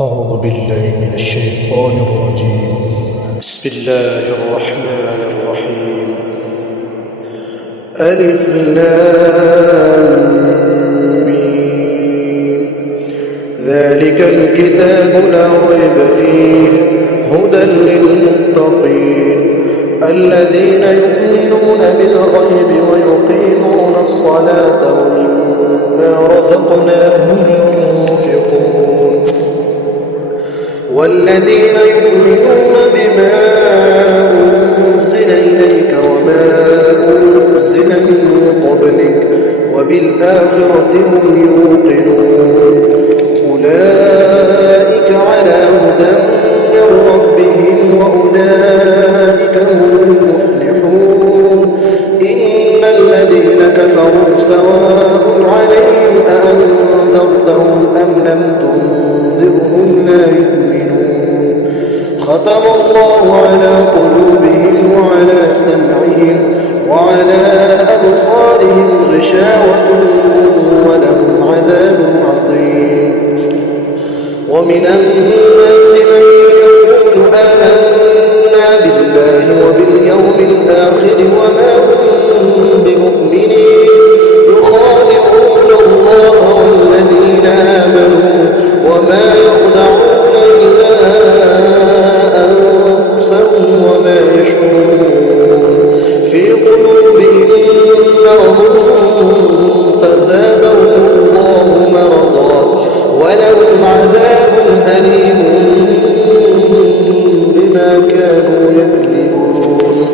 أعوذ بالله من الشيطان الرجيم. بسم الله الرحمن الرحيم. ألف لام ميم. ذلك الكتاب لا ريب فيه هدى للمتقين الذين يؤمنون بالغيب ويقيمون الصلاة ومما رزقناهم ينفقون والذين يؤمنون بما أنزل إليك وما أنزل من قبلك وبالآخرة هم يوقنون أولئك على هدى من ربهم وأولئك هم المفلحون إن الذين كفروا سواء عليهم أأنذرتهم أم لم تنذرهم لا يؤمنون ختم الله على قلوبهم وعلى سمعهم وعلى أبصارهم غشاوة ولهم عذاب عظيم ومن الناس من يقول آمنا بالله وباليوم الآخر وما هم بمؤمنين يخادعون الله والذين آمنوا وما يخدعون إلا أنفسهم وما يشعرون في قلوبهم مرض فزادهم الله مرضا ولهم عذاب أليم بما كانوا يكذبون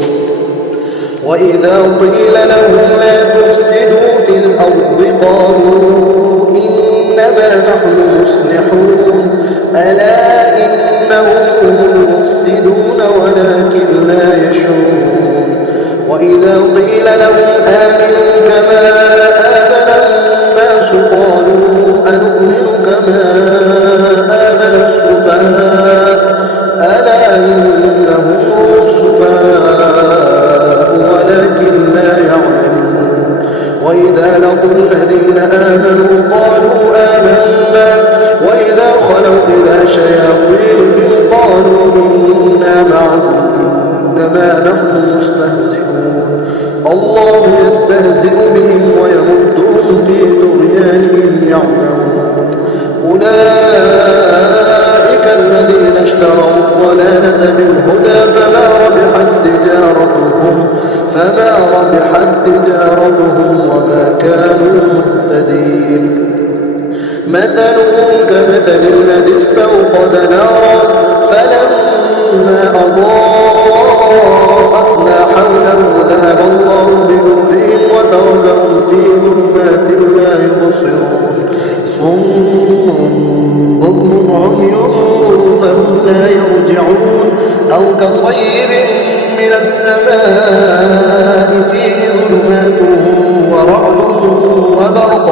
وإذا قيل لهم لا تفسدوا في الأرض قالوا إنما نحن مصلحون ألا إنهم هم المفسدون ولكن لا يشعرون وإذا قيل لهم آمنوا كما آمن الناس قالوا أنؤمن كما آمن السفهاء ألا إنهم هم السفهاء ولكن لا يعلمون وإذا لقوا الذين آمنوا قالوا آمنا وإذا خلوا إلى شياطينهم قالوا إنا معكم إنما نحن مستهزئون الله يستهزئ بهم ويمدهم في طغيانهم يعمهون أولئك الذين اشتروا الضلالة بالهدى فما ربحت تجارتهم وما كانوا مهتدين مثلهم كمثل الذي استوقد نارا فلما أضاءت ما حوله ذهب الله بنورهم وتركهم في ظلمات لا يبصرون صم بكم عمي فهم لا يرجعون أو كصيب من السماء فيه ظلمات ورعد وبرق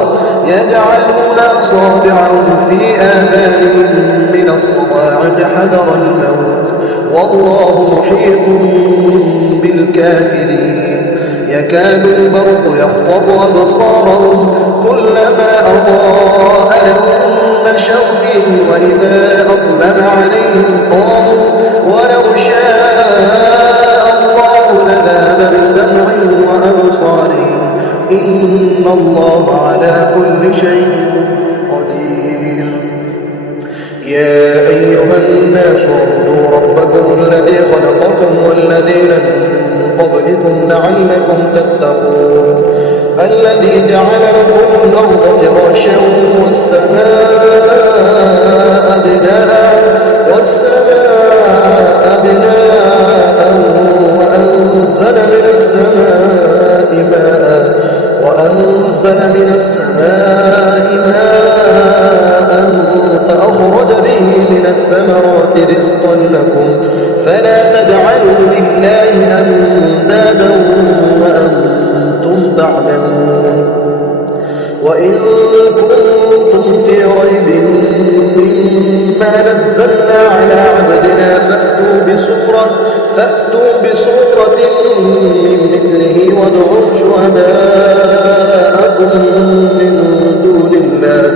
يجعلون أصابعهم في آذانهم من الصواعق حذر الموت والله محيط بالكافرين يكاد البرق يخطف أبصارهم كلما أضاء لهم مشوا فيه وإذا أظلم عليهم قاموا ولو شاء الله لذهب بسمعهم وأبصارهم إن الله على كل شيء قدير يا أيها الناس اعبدوا ربكم الذي خلقكم والذين من قبلكم لعلكم تتقون الذي جعل لكم الأرض فراشا والسماء بناء وأنزل من السماء ماء فأخرج به من الثمرات رزقا لكم فلا تجعلوا لله أندادا وأنتم تعلمون وإن كنتم في ريب مما نزلنا على عبدنا فأتوا بسورة من مثله وادعوا شهداءكم من دون الله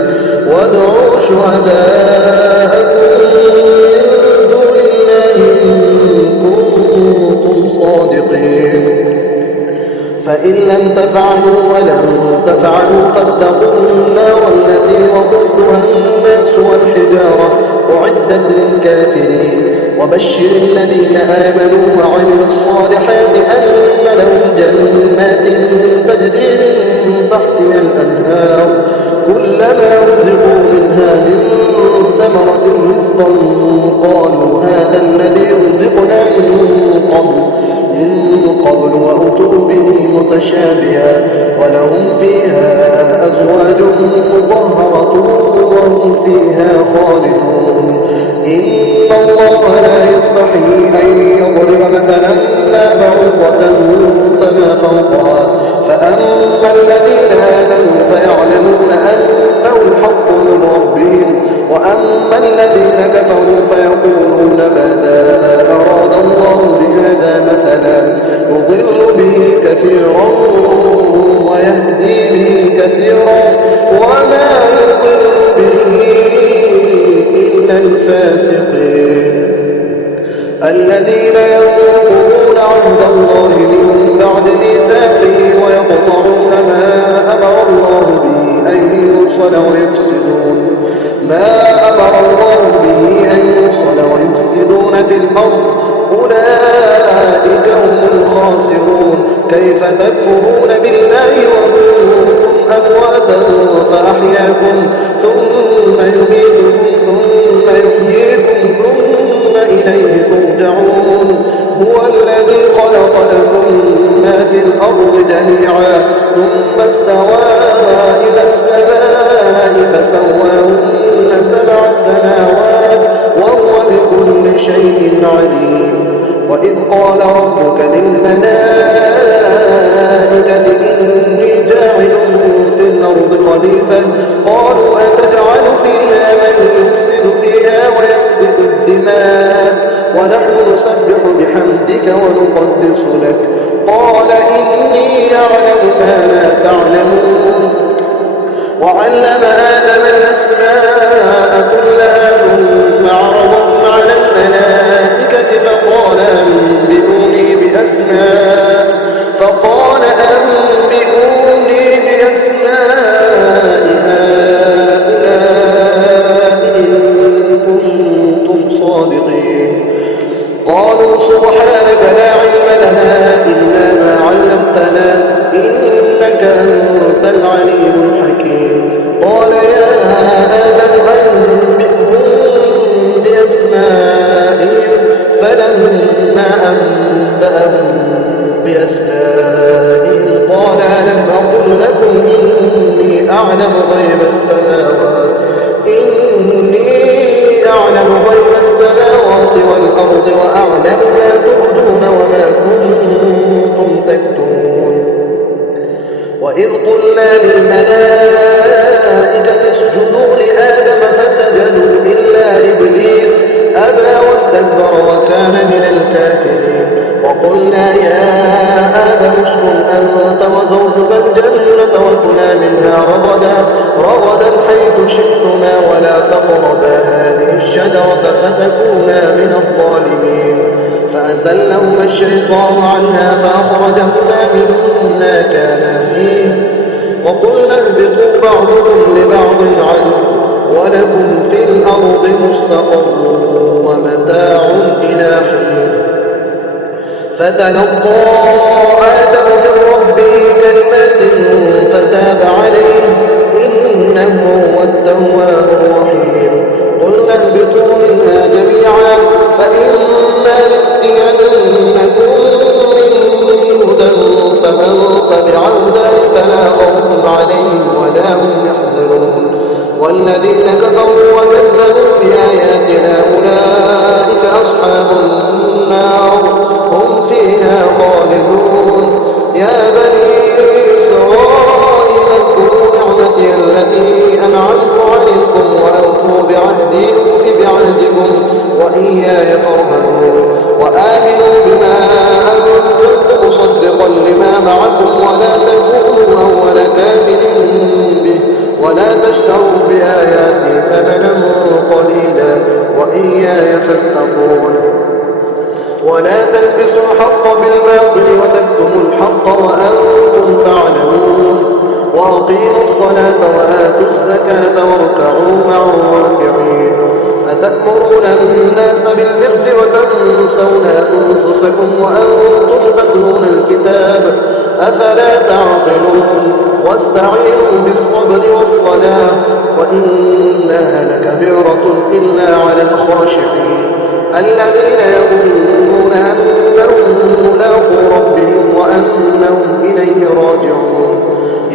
شهداءكم فإن لم تفعلوا ولن تفعلوا فاتقوا النار التي وقودها الناس والحجارة أعدت للكافرين وبشر الذين آمنوا وعملوا الصالحات أن لهم جنات تجري من تحتها الأنهار كلما رزقوا منها من ثمرة رزقا قالوا هذا الذي رزقنا من قبل وأتوا به متشابها ولهم فيها أزواج مطهرة وهم فيها خالدون إن الله لا يستحيي أن يضرب مثلا ما بعوضة فما فوقها فأما الذين آمنوا فيعلمون أنه الحق من ربهم وأما الذين كفروا فيقولون ماذا أراد الله بهذا مثلا يضل به كثيرا ويهدي به كثيرا وما يضل به إلا الفاسقين الذين ينقضون عهد الله من بعد ميثاقه ويقطعون ما أمر الله به أن يوصل ويفسدون في الأرض أولئك هم الخاسرون كيف تكفرون بالله وكنتم أمواتا فأحياكم ثم يميتكم ثم يحييكم ثم إليه ترجعون هو الذي خلق لكم ما في الأرض جميعا ثم استوى إلى السماء فسواهن 7 سماوات وهو بكل شيء عليم وإذ قال ربك للملائكة إني جاعل في الأرض خليفة قالوا أتجعل فيها من يفسد فيها ويسفك الدماء ونحن نسبح بحمدك ونقدس لك قال إني أعلم ما لا تعلمون وعلم آدم الأسماء كلها ثم عرضهم على الملائكة فقال أنبئوني بأسماء هؤلاء إن كنتم صادقين قالوا سبحانك لا علم لنا إلا ما علمتنا إنك أنت العليم الحكيم قال يا آدم أنبئهم بأسمائهم فلما أنبأهم بأسمائهم قال ألم أقل لكم إني أعلم غيب السماوات والأرض وأعلم ما تبدون وما كنتم تكتمون وإذ قلنا للملائكة اسجدوا لآدم فسجدوا إلا إبليس أبى واستكبر وكان من الكافرين وقلنا يا آدم اسكن أنت وزوجك الجنة وكلا منها رغدا حيث شئتما ولا تقربا هذه الشجرة فتكونا من الظالمين فأزلهما الشيطان عنها فأخرجهما مما كانا فيه وقلنا اهبطوا بعضكم لبعض عدو ولكم في الأرض مستقر ومتاع إلى حين فتلقى آدم من ربه كلمات فتاب عليه إنه هو التواب الرحيم قلنا اهبطوا منها جميعا فإما يأتينكم مني هدى فمن تبع هداي فلا خوف عليهم ولا هم يحزنون والذين كفروا وكذبوا بآياتنا أولئك أصحاب النار هم فيها خالدون يا بني إسرائيل اذكروا نعمتي التي أنعمت عليكم وأوفوا بعهدي أوف بعهدكم وإياي فارهبون وآمنوا بما أنزلت مصدقا لما معكم ولا تكونوا أول كافر به ولا تشتروا بآياتي ثمنا قليلا وإياي فاتقون ولا تلبسوا الحق بالباطل وتكتموا الحق وأنتم وأقيموا الصلاة وآتوا الزكاة واركعوا مع الراكعين أتأمرون الناس بالبر وتنسون أنفسكم وأنتم تتلون الكتاب أفلا تعقلون واستعينوا بالصبر والصلاة وإنها لكبيرة إلا على الخاشعين الذين يظنون أنهم ملاقو ربهم وأنهم إليه راجعون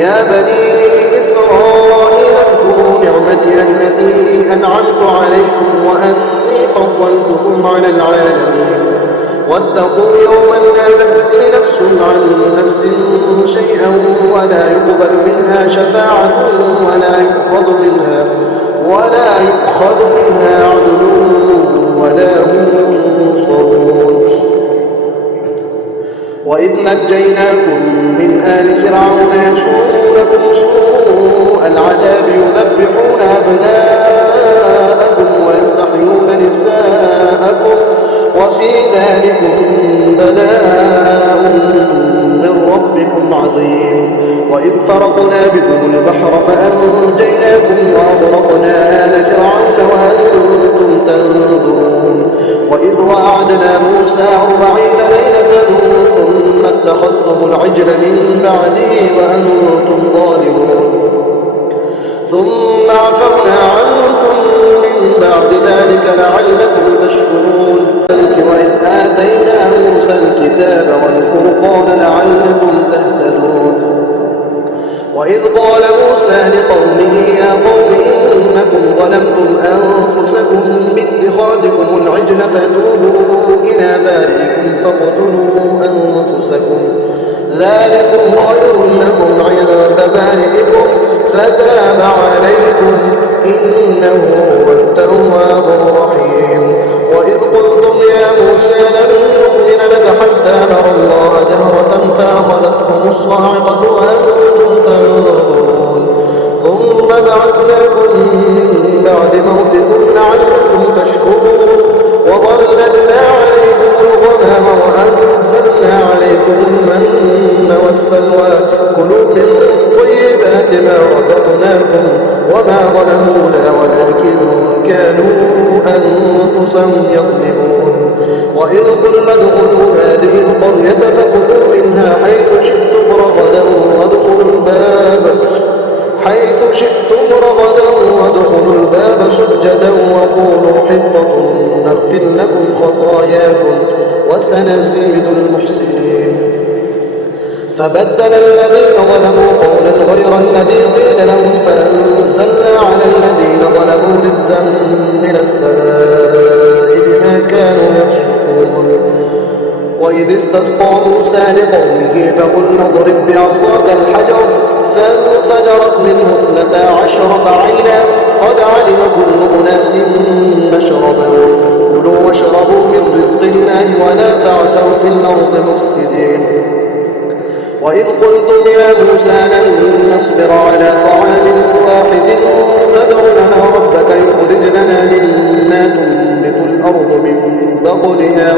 يا بني إسرائيل اذكروا نعمتي التي أنعمت عليكم وأني فضلتكم على العالمين واتقوا يوما لا تجزي نفس عن نفس شيئا ولا يقبل منها شفاعة ولا يؤخذ منها عدل ولا هم ينصرون وإذ نجيناكم من آل فرعون يسومونكم سوء العذاب يذبحون أبناءكم ويستحيون نساءكم وفي ذلكم بلاء من ربكم عظيم وإذ فرقنا بكم البحر فأنجيناكم وأغرقنا آل فرعون وأنتم تنظرون وإذ وعدنا موسى 40 ليلة ثم اتخذتم العجل من بعده وأنتم ظالمون ثم عفونا عنكم من بعد ذلك لعلكم تشكرون وإذ آتينا موسى الكتاب والفرقان لعلكم تهتدون وإذ قال موسى لقومه يا قوم إنكم ظلمتم أنفسكم باتخاذكم العجل فتوبوا إلى بارئكم فاقتلوا أنفسكم ذلكم خير لكم عند بارئكم فتاب عليكم إنه هو التواب الرحيم وإذ قلتم يا موسى لن نؤمن لك حتى نرى الله جهرة فأخذتكم الصاعقة وأنتم تنظرون ثم بعثناكم من بعد موتكم لعلكم تشكرون وظللنا عليكم الغمام وأنزلنا عليكم المن والسلوى كلوا من طيبات ما رزقناكم وما ظلمونا ولكن كانوا أنفسهم يظلمون وإذ قلنا ادخلوا هذه القرية فكلوا منها حيث شئتم رغدا وادخلوا الباب سجدا وقولوا حطة نغفر لكم خطاياكم وسنزيد المحسنين فبدل الذين ظلموا قولا غير الذي قيل لهم فأنزلنا على الذين ظلموا رجزا من السماء بما كانوا يفسقون وإذ استسقى موسى لقومه فقلنا اضرب بعصاك الحجر فانفجرت منه 12 عينا قد علم كل أناس مشربهم كلوا واشربوا من رزق الله ولا تعثوا في الأرض مفسدين وإذ قلتم يا موسى لن نصبر على طعام واحد فادع لنا ربك يخرج لنا مما تنبت الأرض من بقلها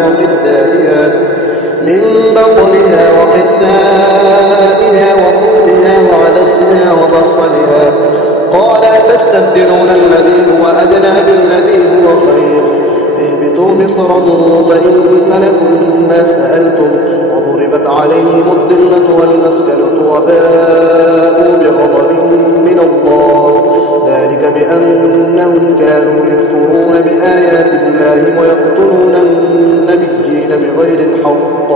وقثائها وفومها وعدسها وبصلها قال أتستبدلون الذي هو أدنى بالذي هو خير اهبطوا مصرا فإن لكم ما سألتم وضربت عليهم الذلة والمسكنة وباءوا بغضب من الله ذلك بأنهم كانوا يكفرون بآيات الله ويقتلون النبيين بغير الحق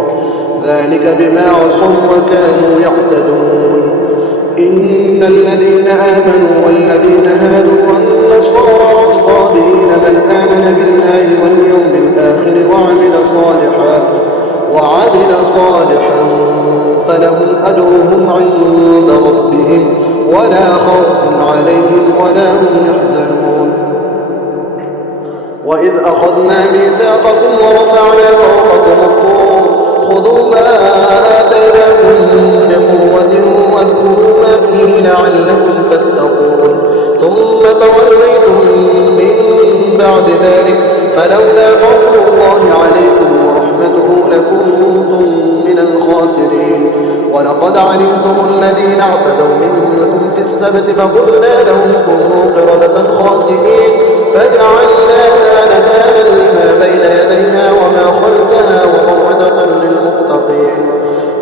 ذلك بما عصوا وكانوا يعتدون إن الذين آمنوا والذين هادوا والنصارى والصابئين من آمن بالله واليوم الآخر وعمل صالحا فلهم أجرهم عند ربهم ولا خوف عليهم ولا هم يحزنون وإذ أخذنا ميثاقكم ورفعنا فوقكم الطور خذوا ما آتيناكم بقوة واذكروا ما فيه لعلكم تتقون ثم توليتم من بعد ذلك فلولا فضل الله عليكم ورحمته لكنتم من الخاسرين ولقد علمتم الذين اعتدوا منكم السبت فقلنا لهم كونوا قردة خاسئين فجعلناها نكالا لما بين يديها وما خلفها وموعظة للمتقين.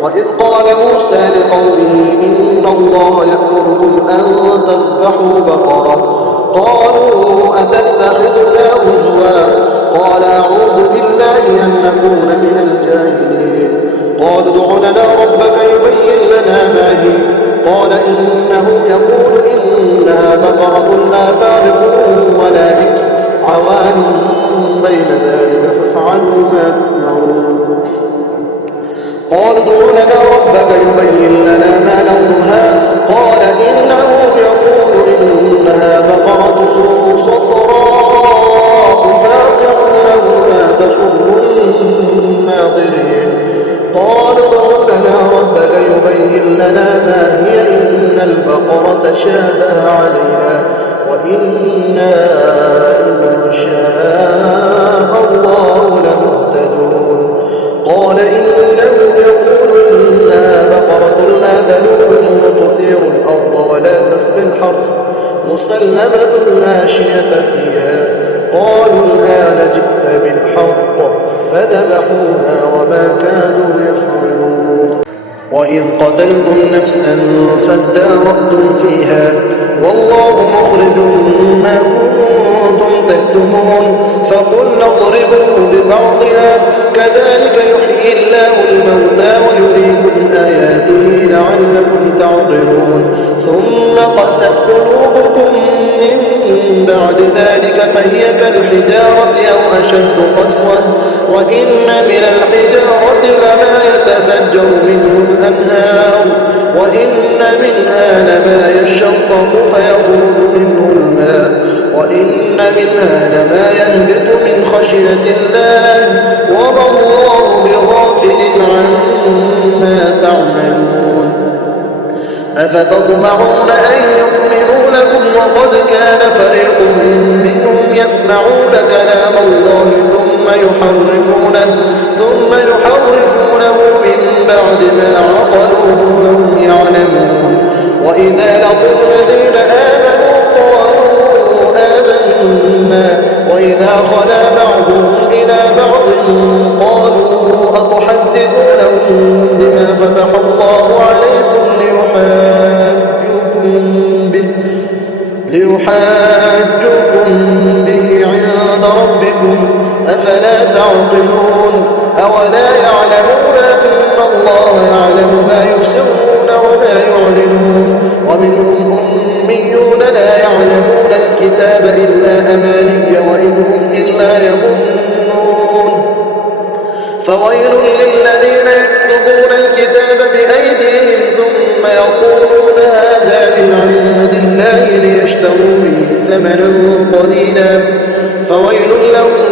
وإذ قال موسى لقومه إن الله يأمركم أن تذبحوا بقرة قالوا أتتخذنا هزوا قال أعوذ بالله أن نكون من الجاهلين. قالوا ادع لنا ربك يبين لنا ما هي قال إنه يقول إنها بقرة لا فارض ولا بكر عوان بين ذلك فافعلوا ما تؤمرون. قالوا ادع لنا ربك يبين لنا ما لونها قال إنه يقول إنها بقرة صفراء فاقع لونها تسر الناظرين. قالوا ادع لنا ربك يبين لنا ما هي إن البقرة شابه علينا وإنا إن شاء الله لمهتدون. قال إنه يقول إنها بقرة لا ذلول تثير الأرض ولا تسقي الحرث مسلمة لا شية فيها. قالوا الآن جئت بالحق فذبحوها وما كانوا يفعلون. وإذ قتلتم نفسا فادارأتم فيها والله مخرج ما كنتم تكتمون فقلنا اضربوه ببعضها كذلك يحيي الله الموتى ويريكم آياته لعلكم تعقلون. ثم قست قلوبكم من بعد ذلك فهي كالحجارة أو أشد قسوة وإن من الحجارة لما يتفجر منه الأنهار وإن منها لما يشقق فيخرج منه الماء وإن منها لما يهبط من خشية الله وما الله بغافل عما تعملون. أفتطمعون أن يؤمنوا لكم وقد كان فريق منهم يسمعون كلام الله ثم يحرفونه من بعد ما عقلوه وهم يعلمون. وإذا لقوا الذين آمنوا قالوا آمنا وإذا خلا بعضهم إلى بعض قالوا أتحدثونهم بما فتح الله عليكم ليحاجوكم به عند ربكم أفلا تعقلون. أولا يعلمون أن الله يعلم ما يسرون وما يعلنون. ومنهم أميون لا يعلمون الكتاب إلا أماني وإن هم إلا يظنون. فويل للذين يكتبون الكتاب بأيديهم ثم يقولون هذا من عند الله ليشتروا به ثمنا قليلا فويل لهم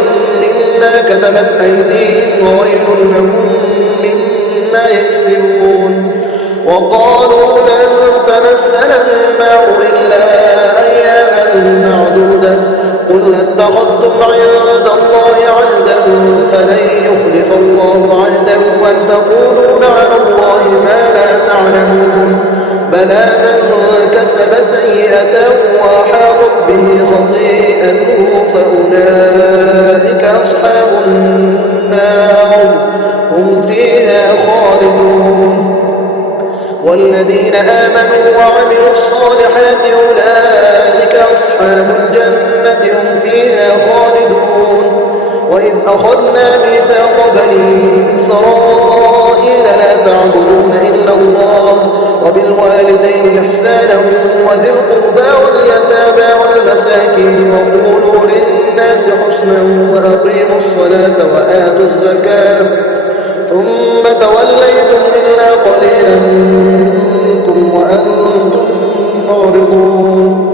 مما كتبت أيديهم وويل لهم مما يكسبون. وقالوا لن تمسنا النار إلا أياما معدودة قل اتخذتم عند الله عهدا فلن يخلف الله عهده وأن تقولون على الله ما لا تعلمون. بلى من كسب سيئة وأحاطت به خطيئته فأولئك أصحاب النار هم فيها خالدون. والذين آمنوا وعملوا الصالحات أولئك أصحاب الجنة هم فيها خالدون. وإذ أخذنا ميثاق بني إسرائيل لا تعبدون إلا الله وبالوالدين إحسانا وذي القربى واليتامى والمساكين وقولوا للناس حسنا وأقيموا الصلاة وآتوا الزكاة ثم توليتم إلا قليلا منكم وأنتم معرضون.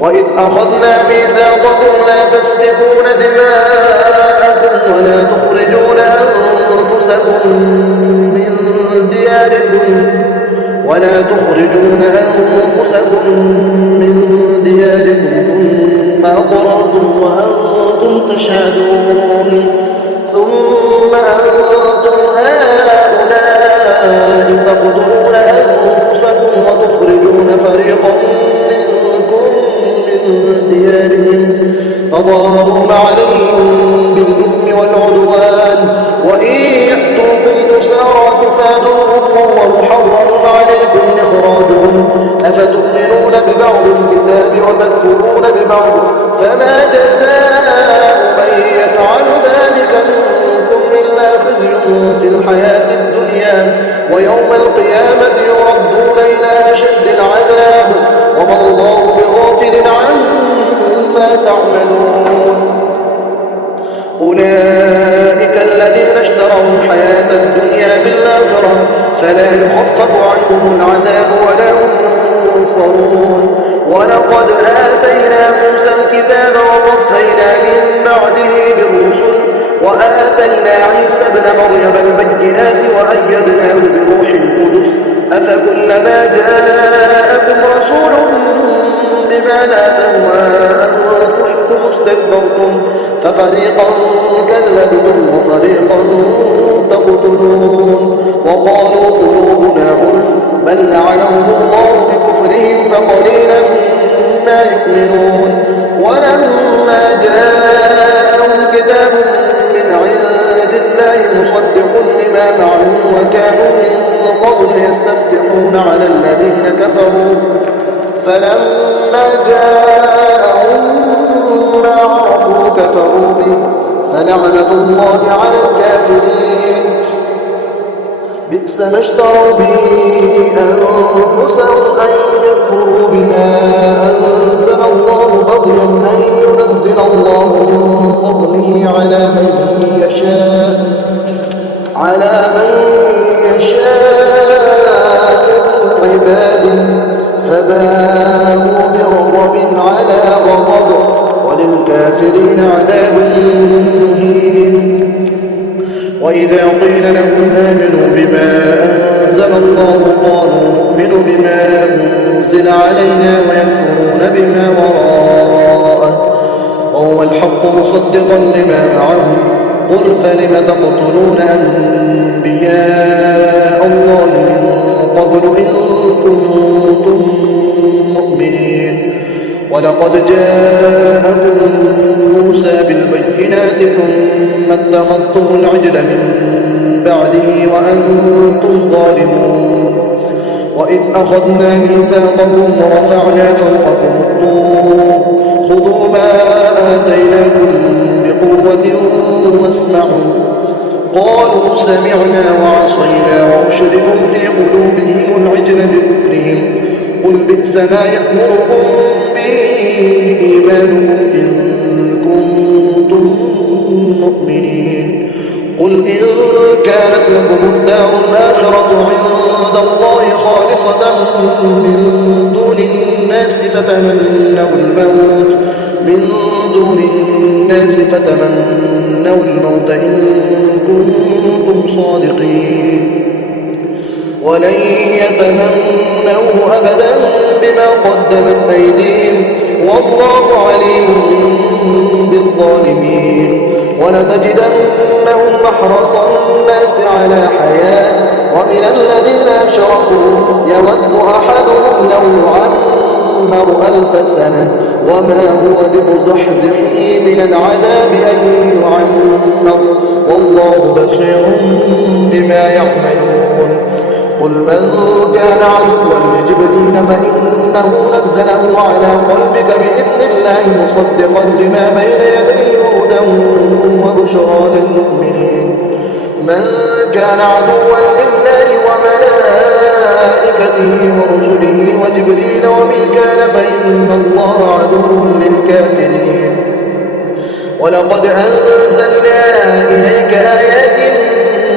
وإذ أخذنا ميثاقكم لا تسفكون دماءكم ولا تخرجون أنفسكم من دياركم ثم أقررتم وأنتم تشهدون. ثم أنتم هؤلاء تقتلون أنفسكم وتخرجون فريقا منكم من ديارهم تظاهرون عليهم بالإثم والعدوان وإن يأتوكم أسارى تفادوهم وهو محرم عليكم إخراجهم أفتؤمنون ببعض الكتاب وتكفرون ببعض فما جزاء من يفعل ذلك منكم إلا خزي في الحياة الدنيا ويوم القيامة يردون إلى أشد العذاب وما الله بغافل عما تعملون أولئك الذين اشتروا الحياة الدنيا بالآخرة فلا يخفف عنهم العذاب ولا هم ينصرون ولقد آتينا موسى الكتاب وقفينا من بعده بالرسل وآتينا عيسى ابن مريم البينات وأيدناه بروح القدس أفكلما جاءكم رسول بما لا تهوى أنفسكم استكبرتم ففريقا كذبتم وفريقا تقتلون وقالوا قلوبنا غلف بل لعنهم الله بكفرهم فقليلا ما يؤمنون ولما جاءهم كتاب من عند الله مصدق لما معهم وكانوا من قبل يستفتحون على الذين كفروا فلما جاءهم ما عرفوا كفروا به فلعنة الله على الكافرين بئس ما اشتروا به أنفسهم أن يكفروا بما أنزل الله بغيا أن ينزل الله من فضله على من يشاء من عباده فباءوا بغضب على غضب وللكافرين عذاب مهين وإذا قيل لهم آمنوا بما أنزل الله قالوا نؤمن بما أنزل علينا ويكفرون بما وراءه وهو الحق مصدقا لما معهم قل فلم تقتلون أنبياء الله من قبل إن كنتم مؤمنين ولقد جاءكم موسى بالبينات ثم اتخذتم العجل من بعده وأنتم ظالمون وإذ أخذنا ميثاقكم ورفعنا فوقكم الطور خذوا ما آتيناكم بقوة واسمعوا قالوا سمعنا وعصينا وأشربوا في قلوبهم العجل بكفرهم قل بئس ما يأمركم به إيمانكم إن كنتم مؤمنين قل إن كانت لكم الدار الآخرة عند الله خالصة من دون الناس فتمنوا الموت إن كنتم صادقين ولن يتمنوه أبدا بما قدمت أيديهم والله عليم بالظالمين ولتجدنهم أحرص الناس على حياة ومن الذين أشركوا يود أحدهم لو يعمر 1000 سنة وما هو بمزحزحه من العذاب أن يعمر والله بصير بما يعملون قل من كان عدوا لجبريل فإنه نزله على قلبك بإذن الله مصدقا لما بين يديه هدى وبشرى للمؤمنين من كان عدوا لله وملائكته ورسله وجبريل وميكال فإن الله عدو للكافرين ولقد أنزلنا إليك آيات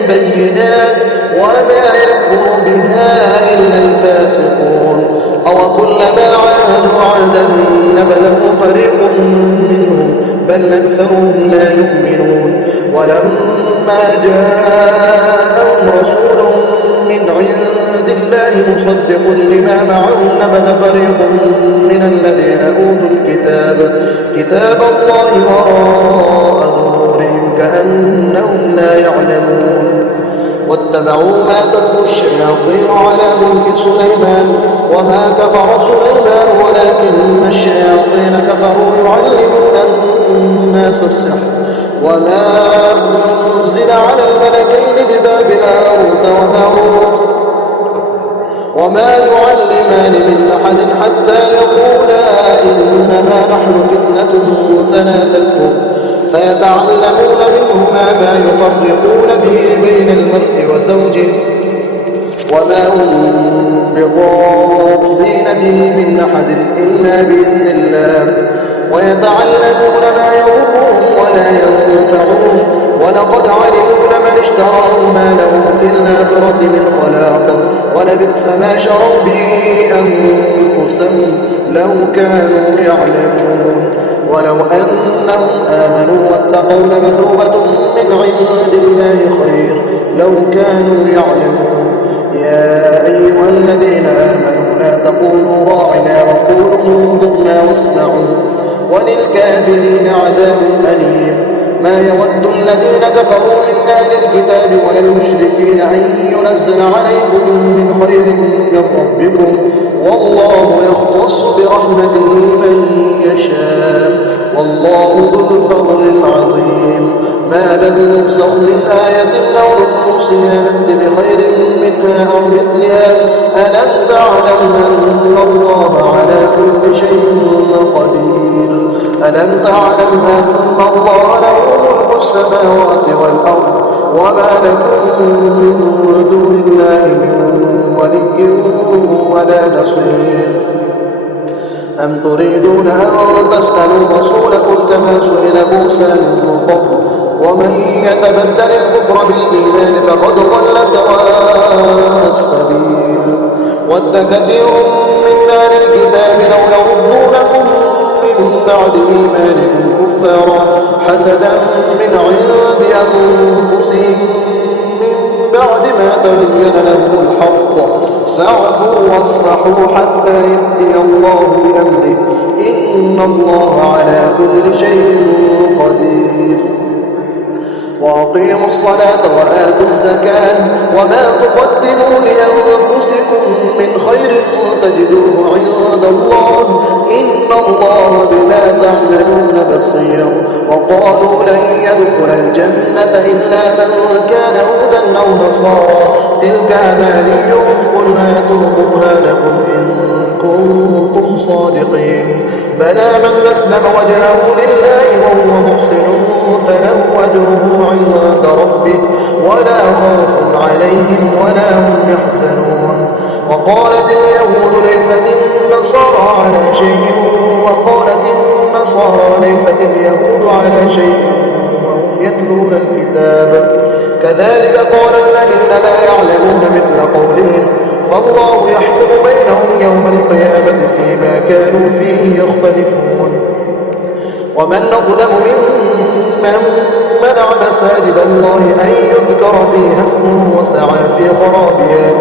بينات وما يكفر بها إلا الفاسقون أو كلما عاهدوا عهدا نبذه فريق منهم بل أكثرهم لا يؤمنون ولما جاءهم رسول من عند الله مصدق لما معهم نبذ فريق من الذين أوتوا كتاب الله وراء ظهورهم كأنهم لا يعلمون واتبعوا ما تتلو الشياطين على ملك سليمان وما كفر سليمان ولكن الشياطين كفروا يعلمون الناس السحر وما أنزل على الملكين ببابل هاروت وماروت وما يعلمان من أحد حتى يقولا إنما نحن فتنة فلا تكفر فيتعلمون منهما ما يفرقون به بين المرء وزوجه وما هم بضارين به من أحد إلا بإذن الله ويتعلمون ما يضرهم ولا ينفعهم ولقد علموا لمن اشتراه ما له في الآخرة من خلاق ولبئس ما شروا به أنفسهم لو كانوا يعلمون ولو أنهم آمنوا واتقوا لمثوبة من عند الله خير لو كانوا يعلمون يا أيها الذين آمنوا لا تقولوا راعنا وقولوا انظرنا واسمعوا وللكافرين عذاب أليم ما يود الذين كفروا من أهل الكتاب ولا المشركين أن ينزل عليكم من خير من ربكم والله يختص برحمته من يشاء والله ذو الفضل العظيم ما ننسخ من آية أو ننسها نأت بخير منها أو مثلها ألم تعلم أن الله على كل شيء قدير ألم تعلم أن الله له ملك السماوات والأرض وما لكم من دون الله من ولي ولا نصير أم تريدون أن تسألوا رسولكم كما سئل موسى من قبل ومن يتبدل الكفر بالإيمان فقد ضل سواء السبيل ود كثير من أهل الكتاب لو يردونكم من بعد إيمانكم كفارا حسدا من عند أنفسهم من بعد ما تبين لهم الحق فاعفوا واصفحوا حتى يأتي الله بأمره إن الله على كل شيء قدير وأقيموا الصلاة وآتوا الزكاة وما تقدموا لأنفسكم من خير تجدوه عند الله إن الله بما تعملون بصير وقالوا لن يدخل الجنة إلا من كان هودا أو نصارى تلك أمانيهم قل هاتوا برهانكم إن كنتم صادقين بلى من أسلم وجهه لله وهو محسن فله أجره عند ربه ولا خوف عليهم ولا هم يحزنون وقالت اليهود ليست النصارى على شيء وقالت النصارى ليست اليهود على شيء وهم يتلون الكتاب كذلك قال الذين لا يعلمون مثل قولهم فالله يحكم بينهم يوم القيامة فيما كانوا فيه يختلفون ومن أظلم ممن منع مساجد الله أن يذكر فيها اسمه وسعى في خرابها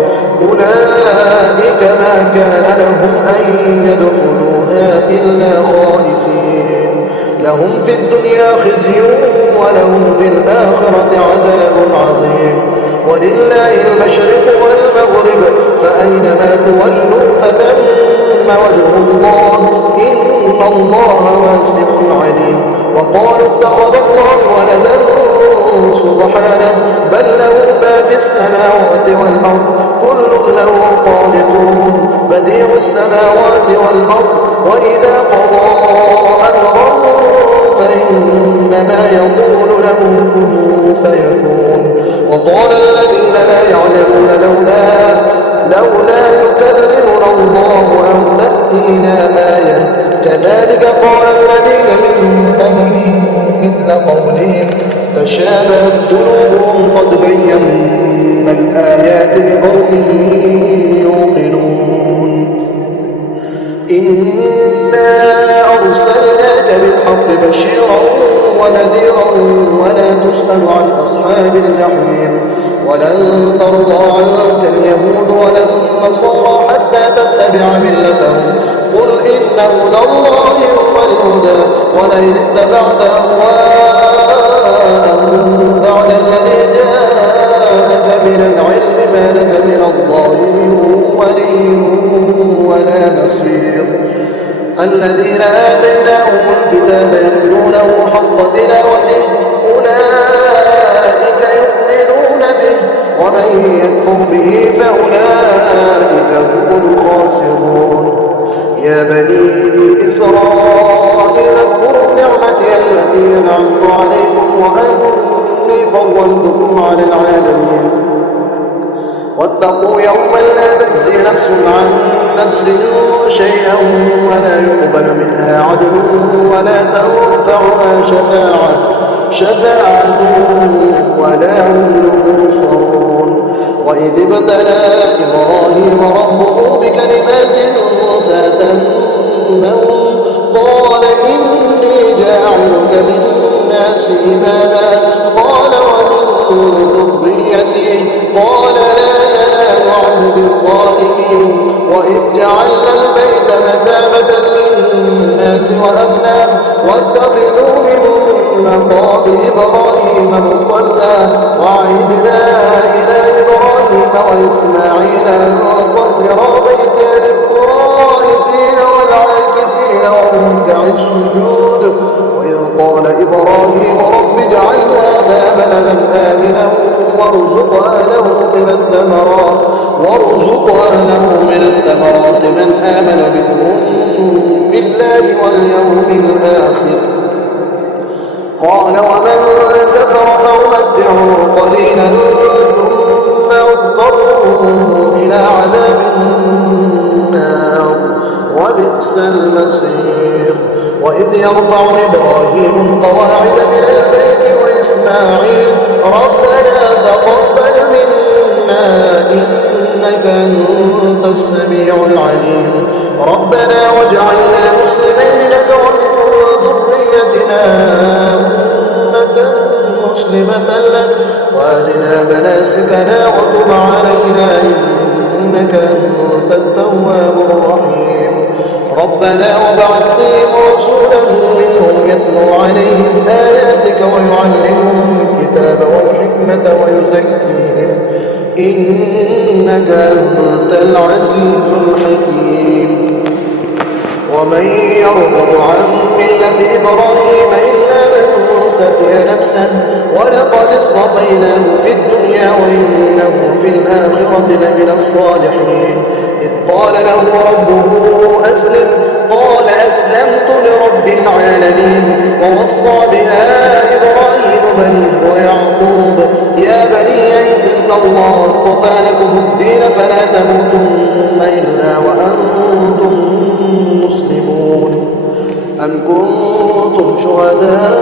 أولئك ما كان لهم أن يدخلوها إلا خائفين لهم في الدنيا خزي ولهم في الآخرة عذاب عظيم ولله المشرق والمغرب فأينما تولوا فثم وجه الله إن الله واسع عليم وقالوا اتخذ الله ولدا سبحانه بل له ما في السماوات والأرض كل له قانتون بديع السماوات والأرض وإذا قضى أمرا فإنما يقول له كن فيكون وقال الذين لا يعلمون لولا يكلمنا الله أو تأتينا آية كذلك قال الذين من قبلهم مثل قولهم تشابهت قلوبهم قد بينا الآيات لقوم يوقنون إنا أرسلناك بالحق بشيرا ونذيرا ولا تسأل عن أصحاب الجحيم ولن ترضى عنك اليهود ولا النصارى حتى تتبع ملتهم قل إن هدى الله هو الهدى ولئن اتبعت أهواءهم بعد الذي جاءك من العلم أنعمت عليكم وأني فضلتكم على العالمين. واتقوا يوما لا تجزي نفس عن نفس شيئا ولا يقبل منها عدل ولا تنفعها شفاعة ولا هم ينصرون. وإذ ابتلى إبراهيم ربه بكلمات فأتمهن قال إني جاعلك للناس إماما قال ومن ذريتي قال لا ينال عهد الظالمين. وإذ جعلنا البيت مثابة للناس وأمنا واتخذوا من مقام إبراهيم مصلى وعهدنا إلى إبراهيم وإسماعيل أن طهرا بيتي للطائفين والعاكفين والركع السجود. وإذ قال إبراهيم رب اجعل هذا بلدا آمنا وارزق أهله من الثمرات من آمن منهم بالله واليوم الآخر. قال ومن كفر فأمتعه قليلا ثم اضطره إلى عذاب النار وبئس المصير. وإذ يرفع إبراهيم القواعد من البيت وإسماعيل ربنا تقبل منا إنك أنت السميع العليم ربنا واجعلنا مسلمين لك ومن ذريتنا أمة مسلمة لك وأرنا مناسكنا وتب علينا إنك أنت التواب الرحيم. ربنا وابعث فيهم رسولا منهم يتلو عليهم آياتك ويعلمهم الكتاب والحكمة ويزكيهم إنك أنت العزيز الحكيم. ومن يرغب عن ملة إبراهيم إلا من سفه نفسه ولقد اصطفيناه في الدنيا وإنه في الآخرة لمن الصالحين. إذ قال له ربه أسلم قال أسلمت لرب العالمين. ووصى بها إبراهيم بنيه ويعقوب يا بني إن الله اصطفى لكم الدين فلا تموتن إلا وأنتم مسلمون. أم كنتم شهداء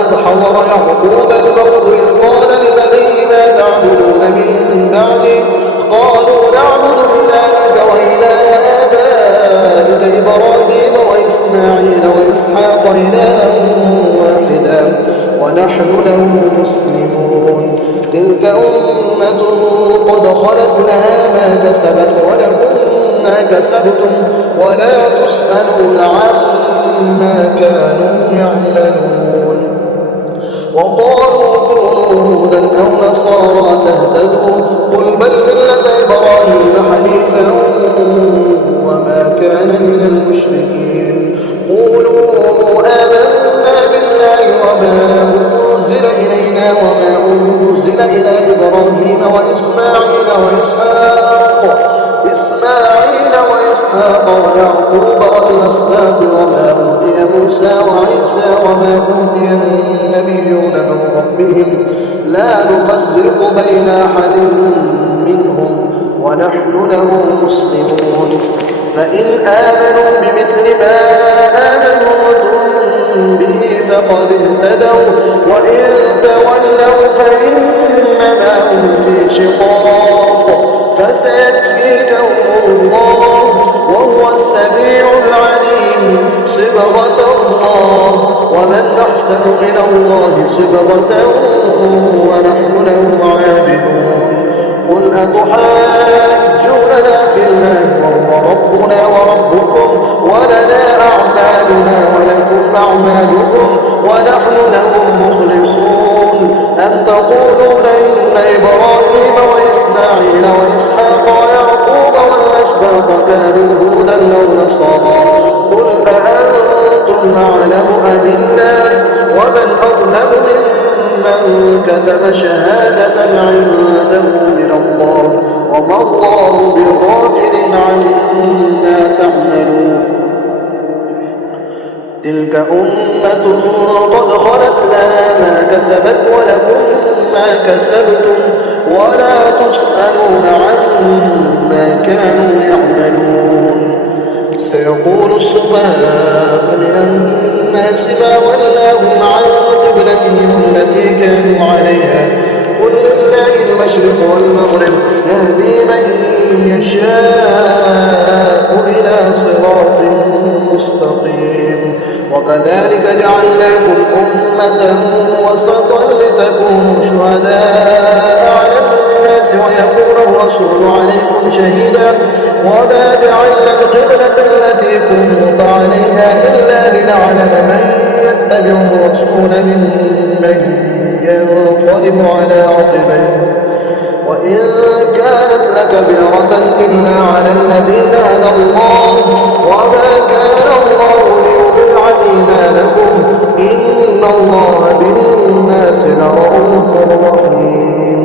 إذ حضر يعقوب الموت إذ قال لبنيه ما تعبدون من بعدي قالوا نعبد إلهك وإله آبائك إبراهيم وإسماعيل وإسحاق إلها واحدا ونحن له مسلمون. تلك أمة قد خلت لها ما كسبت ولكم ما كسبتم ولا تسألون عما كانوا يعملون. وقالوا كونوا هودا أو نصارى تهتدوا قل بل ملة إبراهيم حنيفا وما كان من المشركين. قولوا آمنا بالله وما أنزل إلينا وما أنزل إلى إبراهيم وإسماعيل وإسحاق ويعقوب والأسباط وما أوتي موسى وعيسى وما أوتي النبيون من ربهم لا نفرق بين أحد منهم ونحن له مسلمون. فإن آمنوا بمثل ما آمنتم به فقد اهتدوا وإن تولوا فإنما هم في شقاق فسيكفيكهم الله وهو السميع العليم. صبغة الله ومن أحسن من الله صبغة ونحن له عابدون. قل أتحاجوننا في الله وهو ربنا وربكم ولنا أعمالنا ولكم أعمالكم ونحن له مخلصون. أم تقولون إن إبراهيم وإسماعيل وإسحاق ويعقوب والأسباط كانوا هودا أو نصارى قل أأنتم أعلم أم الله ومن أظلم ممن كتم شهادة عنده من الله وما الله بغافل عما تعملون. تلك أمة قد خلت لها ما كسبت ولكم ما كسبتم ولا تسألون عما كانوا يعملون. سيقول السفهاء من الناس ما ولاهم عن قبلتهم التي كانوا عليها قل لله المشرق والمغرب يهدي من يشاء إلى صراط مستقيم. وكذلك جعلناكم أمة وسطا لتكونوا شهداء على الناس ويكون الرسول عليكم شهيدا وما جعلنا القبلة التي كنت عليها إلا لنعلم من يتبع الرسول ممن ينقلب على عقبيه وإن كانت لكبيرة إلا على الذين هدى الله وما كان الله ليضيع إيمانكم إن الله بالناس لرءوف رحيم.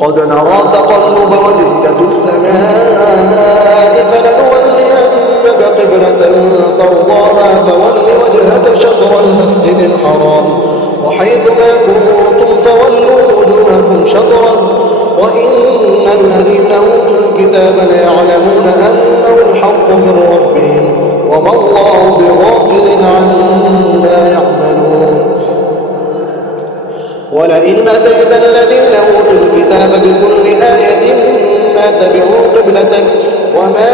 قد نرى تقلب وجهك في السماء فلنولينك قبلة ترضاها فول وجهك شطر المسجد الحرام وحيث ما كنتم فولوا وجوهكم شطره وإن الذين أوتوا الكتاب ليعلمون أنه الحق من ربهم وما الله بغافل عما يعملون. ولئن أتيت الذين أوتوا الكتاب بكل آية ما تبعوا قبلتك وما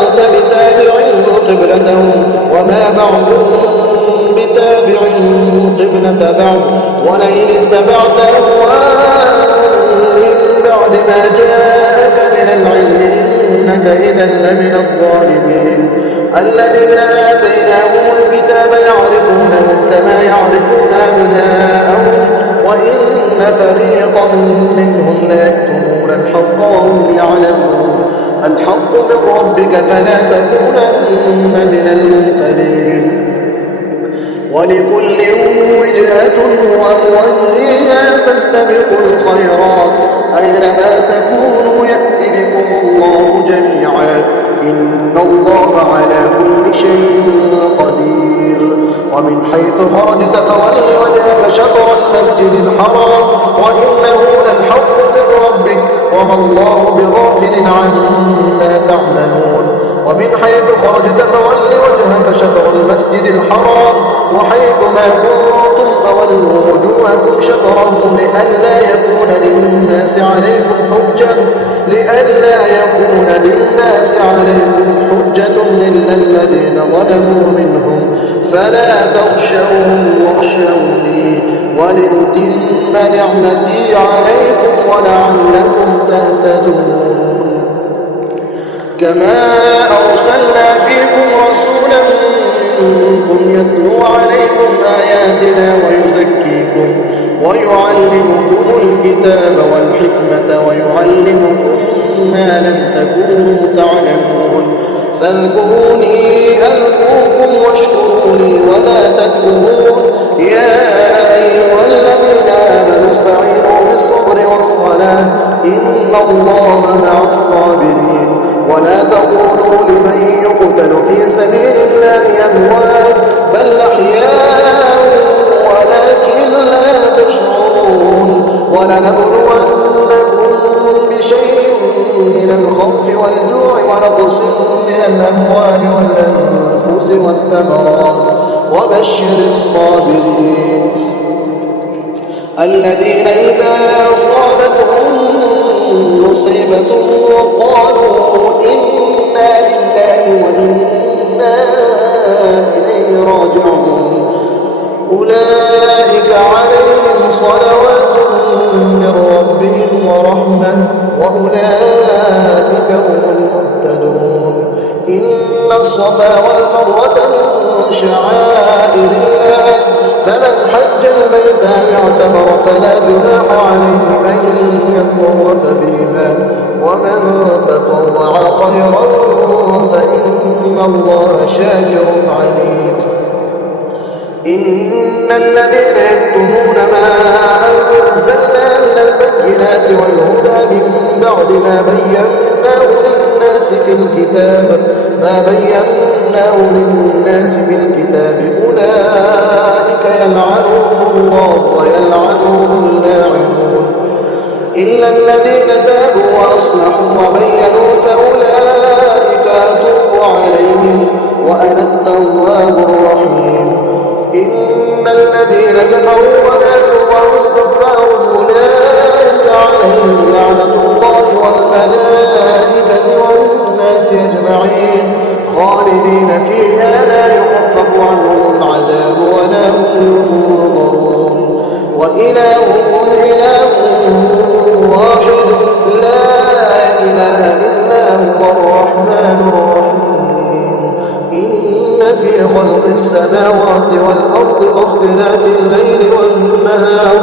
أنت بتابع قبلتهم وما بعضهم بتابع قبلة بعض ولئن اتبعت أهواءهم من بعد ما جاءك من العلم إنك إذا لمن الظالمين. الذين آتيناهم الكتاب يعرفونه كما يعرفون أبناءهم وإن فريقا منهم ليكتمون الحق وهم يعلمون. الحق من ربك فلا تكونن من الممترين. ولكل وجهة هو موليها فاستبقوا الخيرات أينما تكونوا يأت بكم الله جميعا إن الله على كل شيء قدير. ومن حيث خرجت فول وجهك شطر المسجد الحرام وإنه للحق من ربك وما الله بغافل عما تعملون. ومن حيث خرجت فول وجهك شطر المسجد الحرام وحيث ما كنتم فولوا وجوهكم شطره لئلا يكون للناس عليكم حجة إلا الذين ظلموا منهم فلا تخشوهم واخشوني ولأتم نعمتي عليكم ولعلكم تهتدون. كما أرسلنا فيكم رسولا منكم يتلو عليكم آياتنا ويزكيكم ويعلمكم الكتاب والحكمة ويعلمكم ما لم تكونوا تعلمون. فاذكروني أذكركم واشكروا لي ولا تكفرون. يا أيها الذين آمنوا استعينوا بالصبر والصلاة إن الله مع الصابرين. ولا تقولوا لمن يقتل في سبيل الله أموات بل أحياء ولكن لا تشعرون. ولنبلونكم بشيء من الخوف والجوع ونقص من الأموال والأنفس والثمرات وبشر الصابرين الذين إذا أصابتهم مصيبة قالوا إنا لله وإنا إليه راجعون. أولئك عليهم صلوات من ربهم ورحمة وأولئك هم المهتدون. إن الصفا والمروة من شعائر الله فمن حج البيت أو اعتمر فلا جناح عليه أن يطوف بهما ومن تطوع خيرا فإن الله شاكر عليم. إن الذين يكتمون ما أنزلنا من البينات والهدى من بعد ما بيناه للناس للناس في الكتاب أولئك يلعنهم الله ويلعنهم اللاعنون إلا الذين تابوا وأصلحوا وبينوا فأولئك أتوب عليهم وأنا التواب الرحيم إن الذين كفروا وماتوا وهم كفار أولئك عليهم لعنة الله والملائكة والناس أجمعين خالدين فيها لا يخفف عنهم العذاب ولا هم ينظرون وإلهكم إله واحد لا إله إلا هو الرحمن الرحيم إن في خلق السماوات والأرض واختلاف الليل والنهار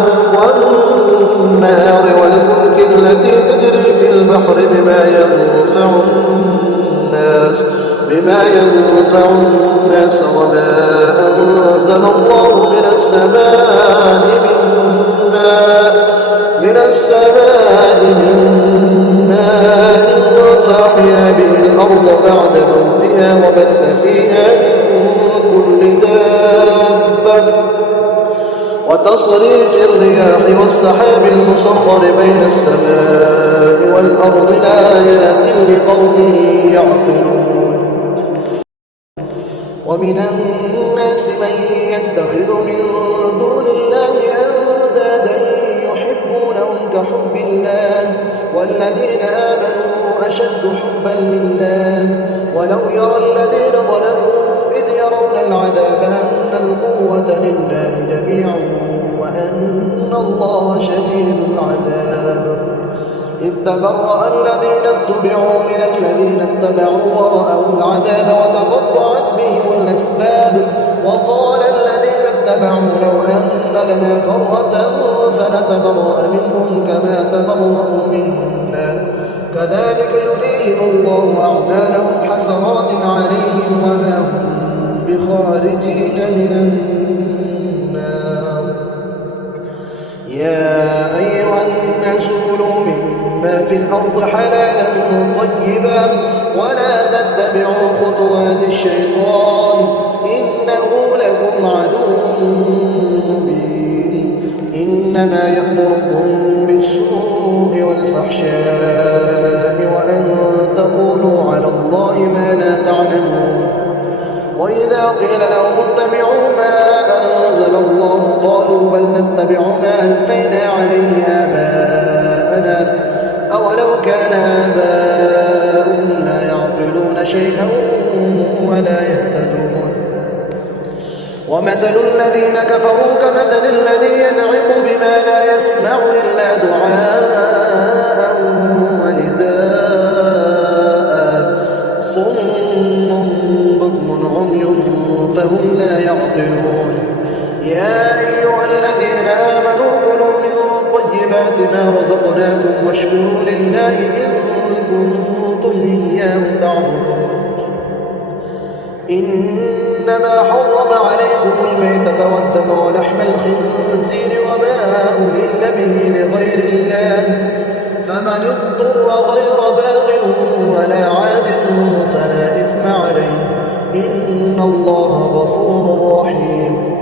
والفلك التي تجري في البحر بما ينفع الناس وما أنزل الله من السماء من ماء فأحيا به الأرض بعد موتها وبث فيها من كل دابة وتصريف الرياح والسحاب المسخر بين السماء والأرض لآيات لقوم يعقلون ومن الناس من يتخذ من دون الله أندادا يحبونهم كحب الله والذين آمنوا أشد حبا لله ولو يرى الذين ظلموا إذ يرون العذاب أن القوة لله جميعا وأن الله شديد العذاب إذ تبرأ الذين اتبعوا من الذين اتبعوا ورأوا العذاب وتقطعت بهم الأسباب وقال الذين اتبعوا لو أن لنا كرة فنتبرأ منهم كما تبرأوا منا كذلك يريهم الله أعمالهم حسرات عليهم وما هم بخارجين من النار يا أيها الناس كلوا مما في الأرض حلالا طيبا ولا تتبعوا خطوات الشيطان إنه لكم عدو مبين إنما يأمركم بالسوء والفحشاء وأن تقولوا على الله ما لا تعلمون وإذا قيل لهم اتبعوا ما أنزل الله قالوا بل نتبع ما ألفينا عليه آباءنا أولو كان آباؤهم لا يعقلون شيئا ولا يهتدون ومثل الذين كفروا كمثل الذي ينعق بما لا يسمع إلا دعاء ونداء صم بكم عمي فهم لا يعقلون يا أيها الذين آمنوا كلوا من طيبات ما رزقناكم واشكروا لله إن كنتم إياه تعبدون إنما حرم عليكم الميتة والدم ولحم الخنزير وما أهل به لغير الله فمن اضطر غير باغ ولا عاد فلا إثم عليه إن الله غفور رحيم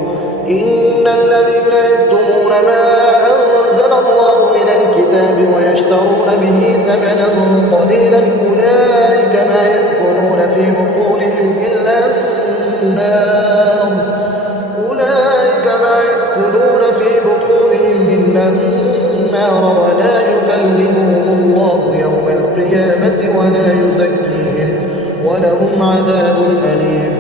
إن الذين يكتمون ما أنزل الله من الكتاب ويشترون به ثمنا قليلا أولئك ما يأكلون في بطونهم إلا النار ولا يكلمهم الله يوم القيامة ولا يزكيهم ولهم عذاب أليم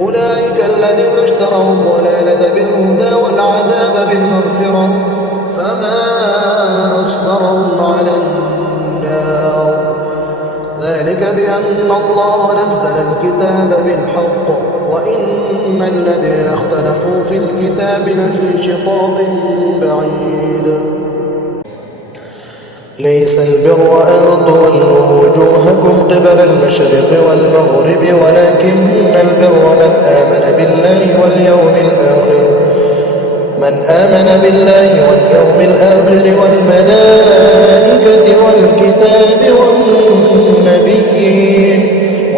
أولئك الذين اشتروا الضلالة بالهدى والعذاب بالمغفرة فما أصبرهم على النار ذلك بأن الله نزل الكتاب بالحق وإن الذين اختلفوا في الكتاب لفي شقاق بعيد ليس البر أن تولوا وجوهكم قبل المشرق والمغرب ولكن البر من آمن بالله واليوم الآخر والملائكة والكتاب والنبيين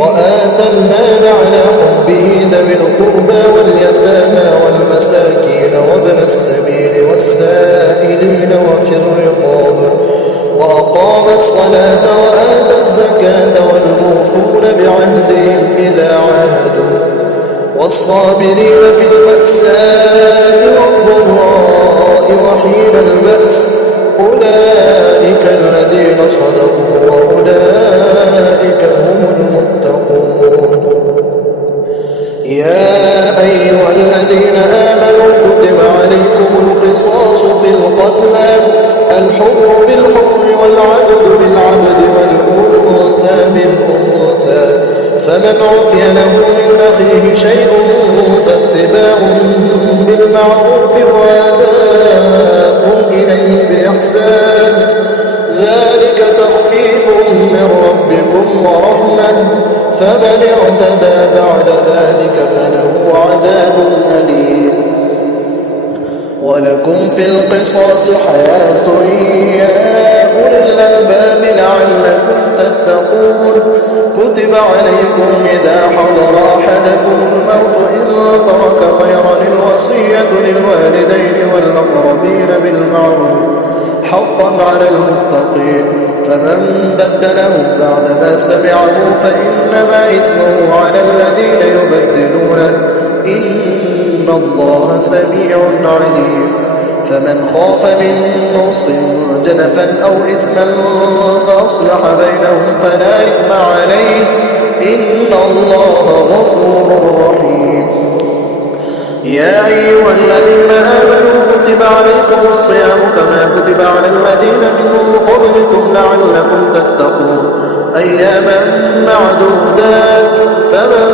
وآتى المال على حبه ذوي القربى واليتامى والمساكين وابن السبيل والسائلين وفي الرقاب وأقام الصلاة وآتى الزكاة والموفون بعهدهم إذا عاهدوا والصابرين في البأساء والضراء وحين البأس أولئك الذين صدقوا وأولئك هم المتقون. يا أيها الذين آمنوا كتب عليكم القصاص في القتلى الحر بالحر والعبد بالعبد والأنثى بالأنثى فمن عفي له من أخيه شيء فاتباع بالمعروف وأداء إليه بإحسان ذلك تخفيف من ربكم ورحمة فمن اعتدى بعد ذلك فله عذاب أليم. ولكم في القصاص حياة يا أولي الألباب لعلكم تتقون. كتب عليكم إذا حضر أحدكم الموت إن ترك خيرا الوصية للوالدين والأقربين بالمعروف حقا على المتقين فمن بدله بعدما سمعه فإنما إثمه على الذين يبدلونه إن الله سميع عليم. فمن خاف من موص جنفا أو إثما فأصلح بينهم فلا إثم عليه إن الله غفور رحيم. يا أيها الذين آمنوا كتب عليكم الصيام كما كتب على الذين من قبلكم لعلكم تتقون أياما معدودات فمن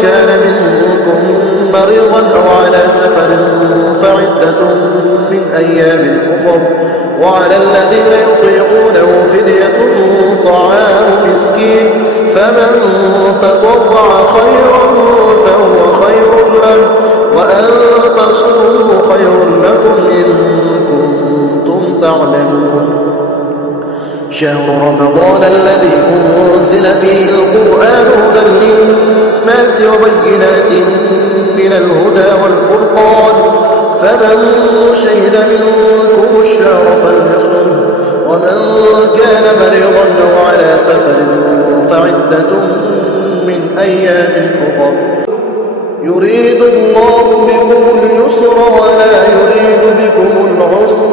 كان منكم مريضا أو على سفر فعدة من أيام أخر وعلى الذين يطيقونه فدية طعام مسكين فمن تطوع خيرا فهو خير له وأن تصوموا خير لكم إن كنتم تعلمون. شهر رمضان الذي أنزل فيه القرآن هدى للناس وبينات من الهدى والفرقان فمن شهد منكم الشهر فليصم ومن كان مريضا أو على سفر فعدة من أيام أخر يريد الله بكم اليسر ولا يريد بكم العسر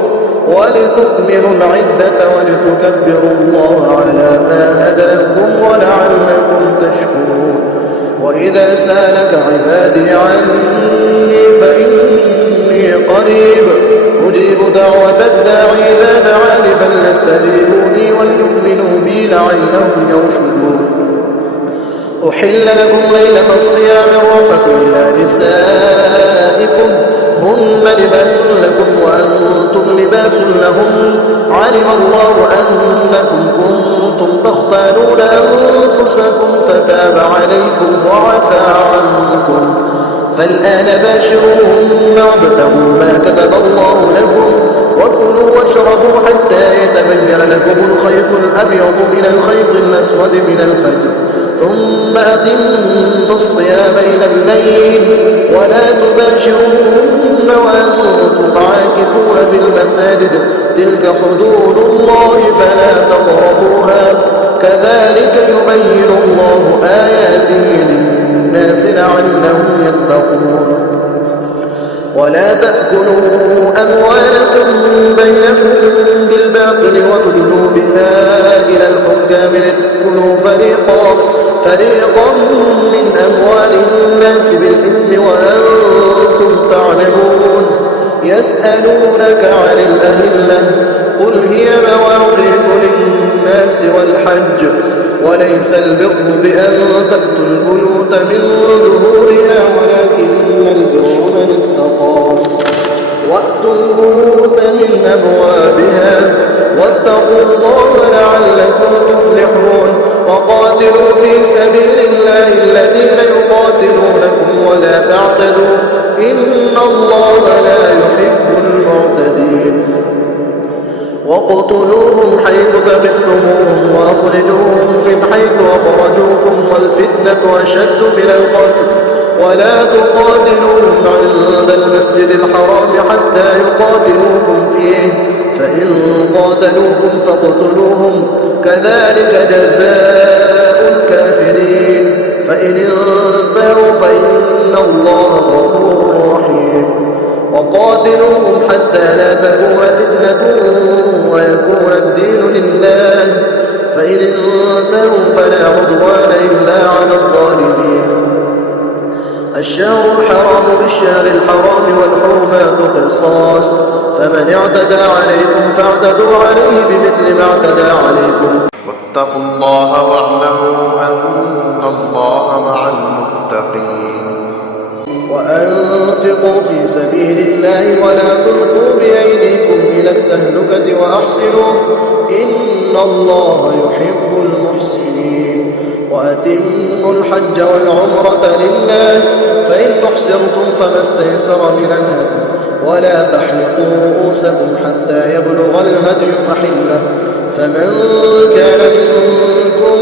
ولتكملوا العدة ولتكبروا الله على ما هداكم ولعلكم تشكرون. وإذا سألك عبادي عني فإني قريب أجيب دعوة الداعي إذا دعاني فليستجيبوا لي وليؤمنوا بي لعلهم يرشدون. أحل لكم ليلة الصيام الرفث إلى نسائكم هن لباس لكم وأنتم لباس لهم علم الله أنكم كنتم تختانون أنفسكم فتاب عليكم وعفى عنكم فالآن باشروهن وابتغوا ما كتب الله لكم وكلوا واشربوا حتى يتبين لكم الخيط الأبيض من الخيط الأسود من الفجر ثم أتموا الصيام إلى الليل ولا تباشروهن وأنتم عاكفون في المساجد تلك حدود الله فلا تقربوها كذلك يبين الله آياته للناس لعلهم يتقون. ولا تأكلوا أموالكم بينكم بالباطل وتدلوا بها إلى الحكام لتأكلوا فريقا من أموال الناس بالإثم وأنتم تعلمون. يسألونك عن الأهلة قل هي مواقيت للناس والحج وليس البر بأن تأتوا البيوت من ظهورها ولكن البر من اتقى وأتوا البيوت من أبوابها واتقوا الله لعلكم تفلحون. وقاتلوا في سبيل الله الذين يقاتلونكم ولا تعتدوا إن الله لا يحب المعتدين. واقتلوهم حيث ثقفتموهم وأخرجوهم من حيث أخرجوكم والفتنة ولا تقاتلوهم عند المسجد الحرام حتى يقاتلوكم فيه، فإن قاتلوكم فاقتلوهم، كذلك جزاء الكافرين. فإن انتهوا فإن الله غفور رحيم. وقاتلوهم حتى لا تكون فتنة ويكون الدين لله، فإن انتهوا فلا عدوان إلا على الظالمين. الشهر الحرام بالشهر الحرام والحرمات قصاص، فمن اعتدى عليكم فاعتدوا عليه بمثل ما اعتدى عليكم. واتقوا الله واعلموا أن الله مع المتقين. وأنفقوا في سبيل الله ولا تلقوا بأيديكم إلى التهلكة وأحسنوا إن الله يحب المحسنين. وأتموا الحج والعمرة لله، فإن أحسرتم فما استيسر من الهدي، ولا تحلقوا رؤوسكم حتى يبلغ الهدي محله، فمن كان منكم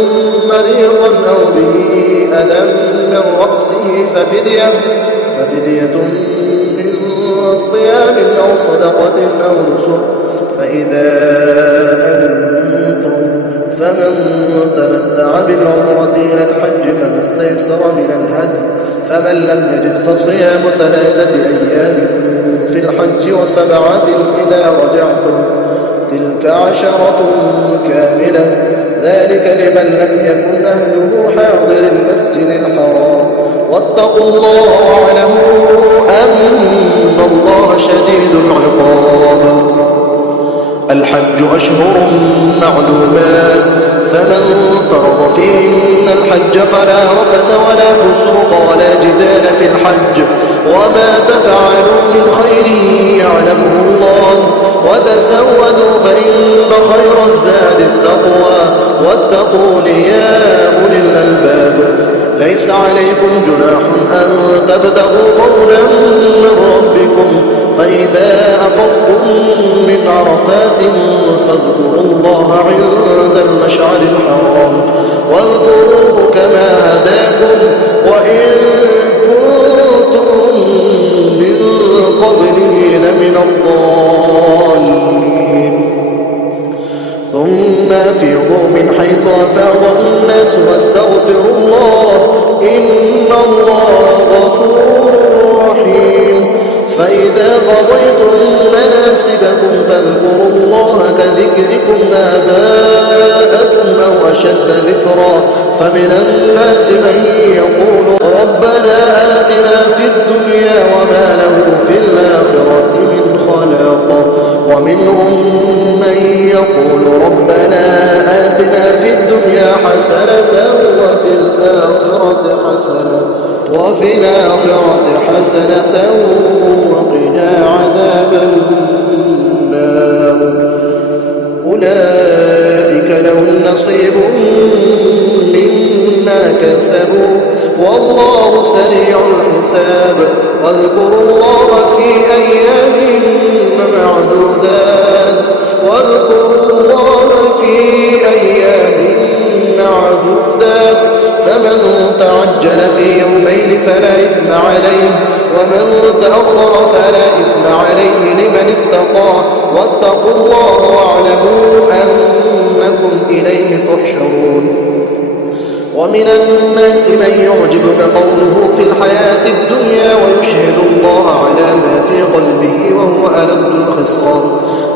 مريضا أو به أذى من رأسه ففدية من صيام أو صدقة أو نسك، فإذا أمنتم فمن تمتع بالعمرة إلى الحج فما استيسر من الهدي، فمن لم يجد فصيام 3 أيام في الحج و7 إذا رجعتم، تلك 10 كاملة، ذلك لمن لم يكن أهله حاضر المسجد الحرام. واتقوا الله واعلموا أن الله شديد العقاب. الحج أشهر معلومات، فمن فرض فيهن الحج فلا رفث ولا فسوق ولا جدال في الحج، وما تفعلوا من خير يعلمه الله، وتزودوا فإن خير الزاد التقوى، واتقون يا أولي الألباب. ليس عليكم جناح أن تبتغوا فضلا من ربكم، فإذا أفضتم من عرفات فاذكروا الله عند المشعر الحرام، واذكروه كما هداكم وإن كنتم من قبله لمن الضالين. ثم أفيضوا من حيث أفاض الناس واستغفروا الله إن الله غفور رحيم. فإذا قضيتم مناسككم فاذكروا الله كذكركم آباءكم أو أشد ذكرا، فمن الناس من يقول ربنا آتنا في الدنيا وما له في الآخرة من خلاق، ومنهم من يقول ربنا آتنا في الدنيا حسنة وفي الآخرة حسنة وقنا عذاب النار. أولئك لهم نصيب مما كسبوا والله سريع الحساب. واذكروا الله في أيام معدودات فمن تعجل في يومين فلا إثم عليه، ومن تأخر فلا إثم عليه لمن اتقى. واتقوا الله واعلموا أنكم إليه تحشرون. ومن الناس من يعجبك قوله في الحياة الدنيا ويشهد الله على ما في قلبه وهو ألد الخصام،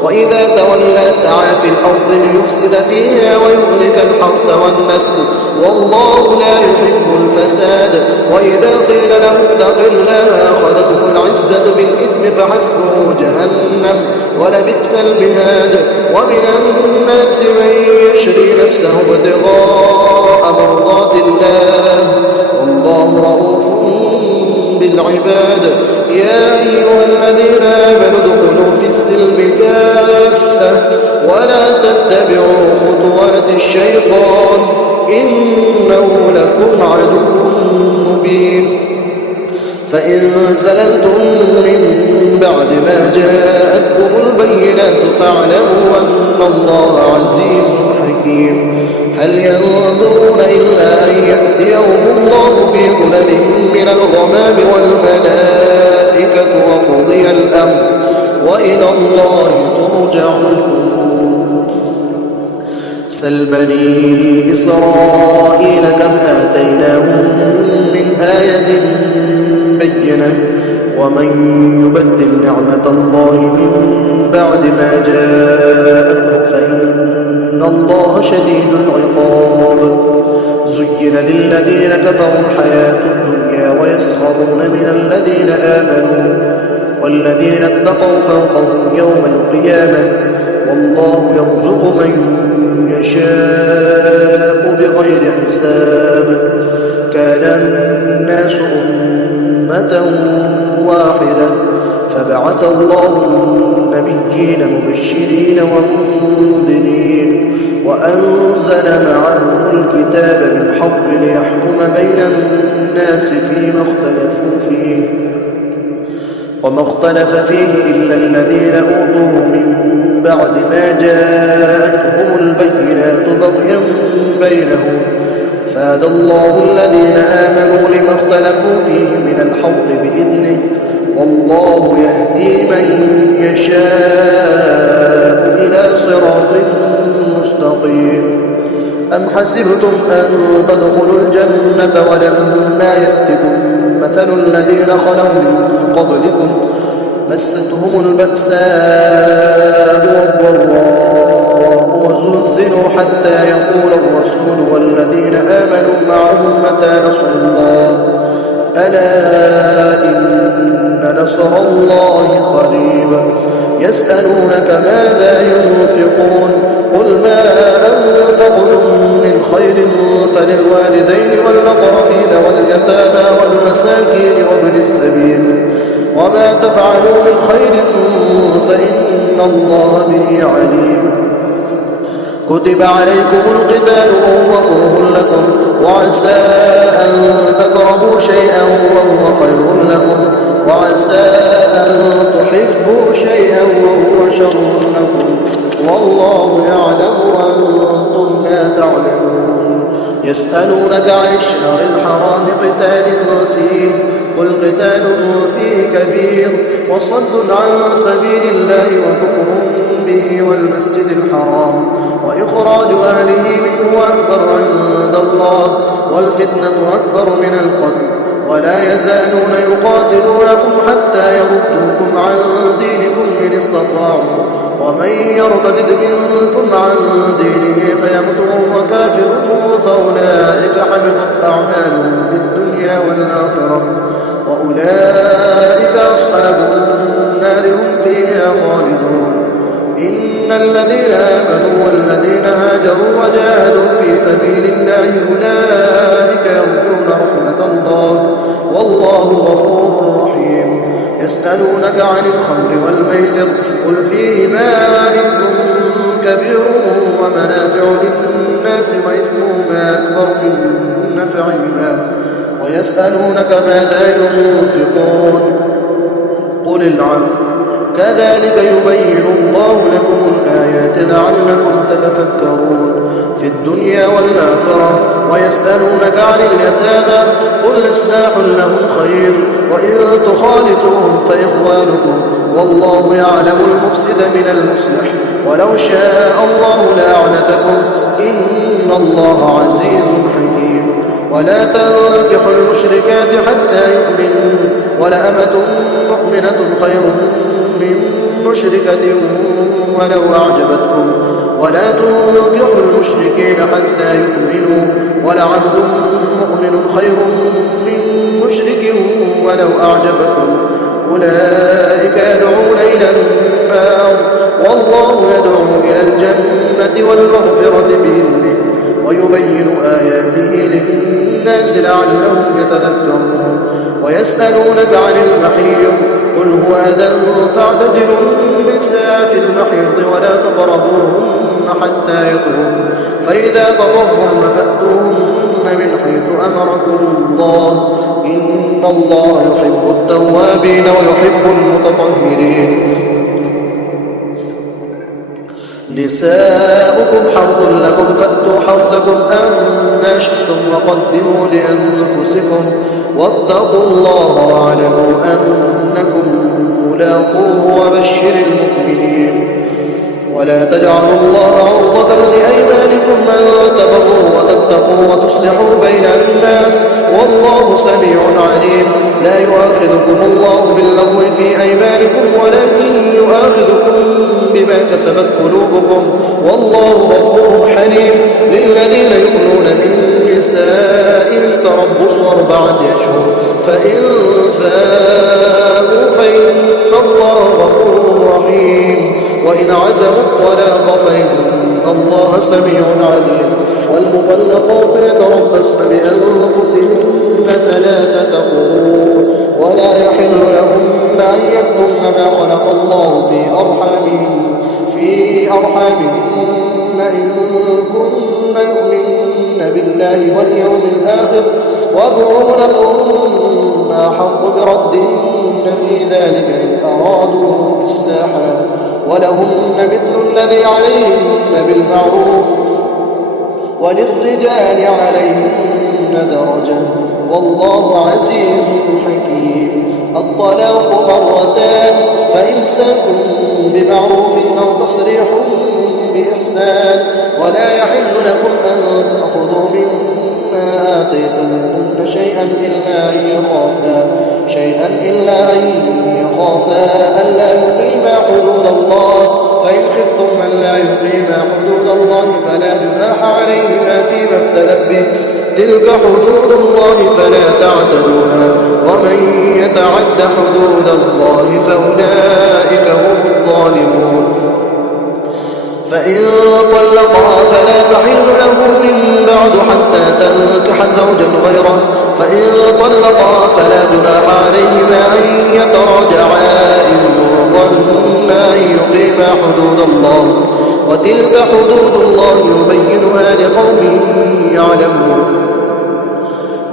وإذا تولى سعى في الأرض ليفسد فيها ويهلك الحرث والنسل والله لا يحب الفساد. وإذا قيل له اتق الله أخذته العزة بالإثم فحسبه جهنم ولبئس المهاد. ومن الناس من يشري نفسه ابتغاء مرضات الله والله رؤوف بالعباد. يا أيها الذين آمنوا ادخلوا في السلم كافة ولا تتبعوا خطوات الشيطان إنه لكم عدو مبين. فإن زللتم من بعد ما جاءتكم البينات فاعلموا أن الله عزيز حكيم. هل ينظرون إلا أن يأتيهم الله في ظلل من الغمام والملائكة وقضي الأمر وإلى الله ترجع الأمور. سل بني إسرائيل كم آتيناهم من آية بينة ومن يبدل نعمة الله من بعد ما جاءته فإن الله شديد العقاب. زين للذين كفروا الحياة الدنيا ويسخرون من الذين آمنوا والذين اتقوا فوقهم يوم القيامة والله يرزق من يشاء بغير حساب. كان الناس أمة واحدة فبعث الله النبيين مبشرين ومنذرين وأنزل معهم الكتاب بالحق ليحكم بين الناس فيما اختلفوا فيه وما اختلف فيه إلا الذين أوتوه من بعد ما جاءتهم البينات بغيا بينهم فهدى الله الذين آمنوا لما اختلفوا فيه من الحق بإذنه والله يهدي من يشاء إلى صراط مستقيم. أم حسبتم أن تدخلوا الجنة ولما يأتكم مثل الذين خلوا من قبلكم مستهم البأساء والضراء وزلزلوا حتى يقول الرسول والذين آمنوا معه متى نصر الله ألا إن نصر الله قريب. يسألونك ماذا ينفقون قل ما أنفقتم من خير فللوالدين والأقربين واليتامى والمساكين وابن السبيل وما تفعلوا من خير فإن الله به عليم. كتب عليكم القتال وهو كره لكم وعسى أن تكرهوا شيئا وهو خير لكم وعسى أن تحبوا شيئا وهو شر لكم والله يعلم وأنتم لا تعلمون. يسألونك عن الشهر الحرام قتال فيه قل قتال فيه كبير وصد عن سبيل الله وكفر به والمسجد الحرام وإخراج أهله منه أكبر عند الله والفتنة أكبر من القتل ولا يزالون يقاتلونكم حتى يردوكم عن دينكم إن استطاعوا ومن يرتد منكم عن دينه فيمت وهو كافر فأولئك حبطت أعمالهم في الدنيا والآخرة وأولئك أصحاب النار هم فيها خالدون. إن الذين آمنوا والذين هاجروا وجاهدوا في سبيل الله أولئك يرجون رحمة الله والله غفور رحيم. يسألونك عن الخمر والميسر قل فيهما إثم كبير ومنافع للناس وإثمهما أكبر من نفعهما ويسألونك ماذا ينفقون قل العفو كذلك يبين الله لكم الآيات لعلكم تتفكرون في الدنيا والآخرة. ويسألونك عن اليتامى قل إصلاح لهم خير وإن تخالطوهم فإخوانكم والله يعلم المفسد من المصلح ولو شاء الله لأعنتكم إن الله عزيز حكيم. ولا تنكحوا المشركات حتى يؤمنوا ولأمة مؤمنة خير من مشركة ولو أعجبتكم ولا تنكحوا المشركين حتى يؤمنوا ولعبد مؤمن خير من مشرك ولو أعجبكم أولئك يدعون إلى النار والله يدعو إلى الجنة والمغفرة بإذنه ويبين آياته للناس لعلهم يتذكرون. ويسألونك عن المحيض قل هو أذى فاعتزلوا النساء في المحيض ولا تقربوهن حتى يطهرن فإذا تطهرن فأتوهن من حيث أمركم الله إن الله يحب التوابين ويحب المتطهرين. نساؤكم حرث لكم فأتوا حرثكم أن شئتم وقدموا لأنفسكم واتقوا الله واعلموا أنكم ملاقوه وبشر المؤمنين. ولا تجعلوا الله عرضة لأيمانكم أن تبروا وتتقوا وتصلحوا بين الناس والله سميع عليم. لا يؤاخذكم الله باللغو في أيمانكم ولكن يؤاخذكم بما كسبت قلوبكم والله غفور حليم. للذين يؤمنون من نسائهم تربص 4 أشهر فإن فاءوا فإن الله غفور رحيم وإن عزموا الطلاق فإن الله سميع عليم. والمطلقات يتربصن بأنفسهن 3 قروء ولا يحل لهن أن يكتمن ما خلق الله في أرحامهن إن كن يؤمن بالله واليوم الآخر وبعولتهن أحق بردهن في ذلك إن أرادوا إصلاحا ولهن مثل الذي عليهن بالمعروف وللرجال عليهن درجة والله عزيز حكيم. الطلاق 2 فإمساك بمعروف أو تصريح بإحسان ولا يحل لكم أن تأخذوا مما آتيتموهن شيئا إلا أن يخافا ألا يقيما حدود الله فإن خفتم ألا يقيما حدود الله فلا جناح عليهما فيما افتدت به تلك حدود الله فلا تعتدوها ومن يتعد حدود الله فأولئك هم الظالمون. فإن طلقها فلا تحل له من بعد حتى تنكح زوجا غيره فإن طلقها فلا جناح عليهما أن يتراجعا إن ظنا أن يقيما حدود الله وتلك حدود الله يبينها لقوم يعلمون.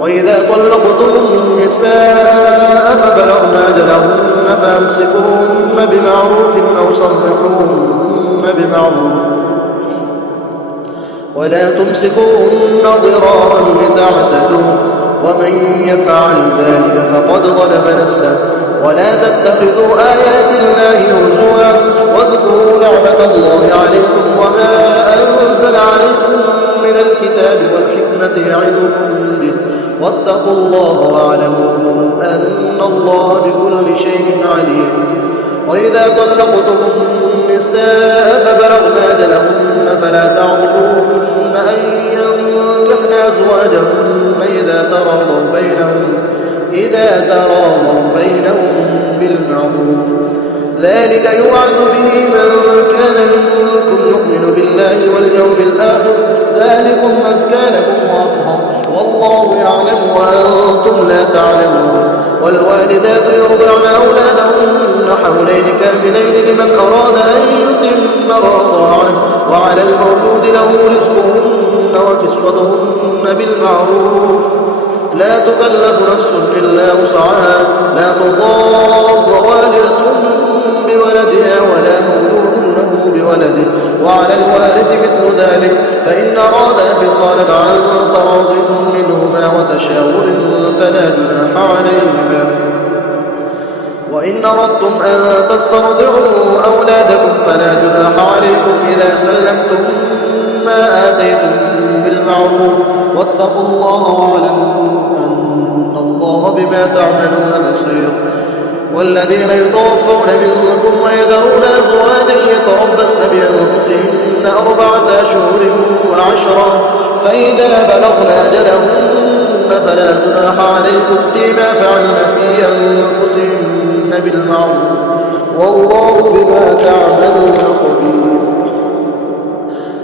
وإذا طلقتم النساء فبلغن أجلهن فأمسكوهن بمعروف أو صرحوهن بمعروف ولا تمسكوهن ضرارا لتعتدوا ومن يفعل ذلك فقد ظلم نفسه. ولا تتخذوا آيات الله هزوا واذكروا نعمة الله عليكم وما أنزل عليكم من الكتاب والحكمة يعظكم به واتقوا الله واعلموا أن الله بكل شيء عليم. وإذا طلقتم النساء فبلغن أجلهن فلا تعضلوهن أن ينكحن أزواجهن إذا تراضوا بينهم بالمعروف ذلك يوعظ به من كان منكم يؤمن بالله واليوم الآخر ذلكم أزكى لكم وأطهر والله يعلم وأنتم لا تعلمون. والوالدات يرضعن أولادهن حولين كاملين لمن أراد أن يتم الرضاعة وعلى المولود له رزقهن وكسوتهن بالمعروف لا تكلف نفس إلا وسعها لا تضار والدة بولدها ولا مولود له بولده وعلى الوارث مثل ذلك فإن أرادا فصالا عن تراض منهما وتشاور فلا جناح عليهما. وإن أردتم أن تسترضعوا أولادكم فلا جناح عليكم إذا سلمتم ما آتيتم بالمعروف واتقوا الله واعلموا أن الله بما تعملون بصير. والذين يتوفون منكم ويذرون أزواجا يتربصن بأنفسهن 4 أشهر و10 فإذا بلغن أجلهن فلا جناح عليكم فيما فعلن في أنفسهن بالمعروف والله بما تعملون خبير.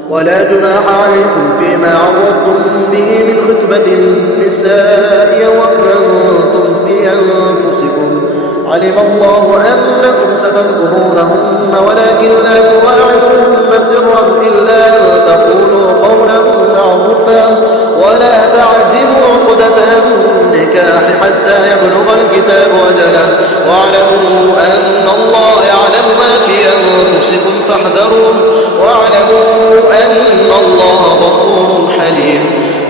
ولا جناح عليكم فيما عرضتم به من خطبة النساء وأكننتم في أنفسكم علم الله أنكم ستذكرونهن ولكن لا تواعدوهن سرا إلا أن تقولوا قولا معروفا ولا تعزموا عقدة النكاح حتى يبلغ الكتاب أجله واعلموا أن الله يعلم ما في أنفسكم أنفسكم فاحذروه واعلموا أن الله غفور حليم.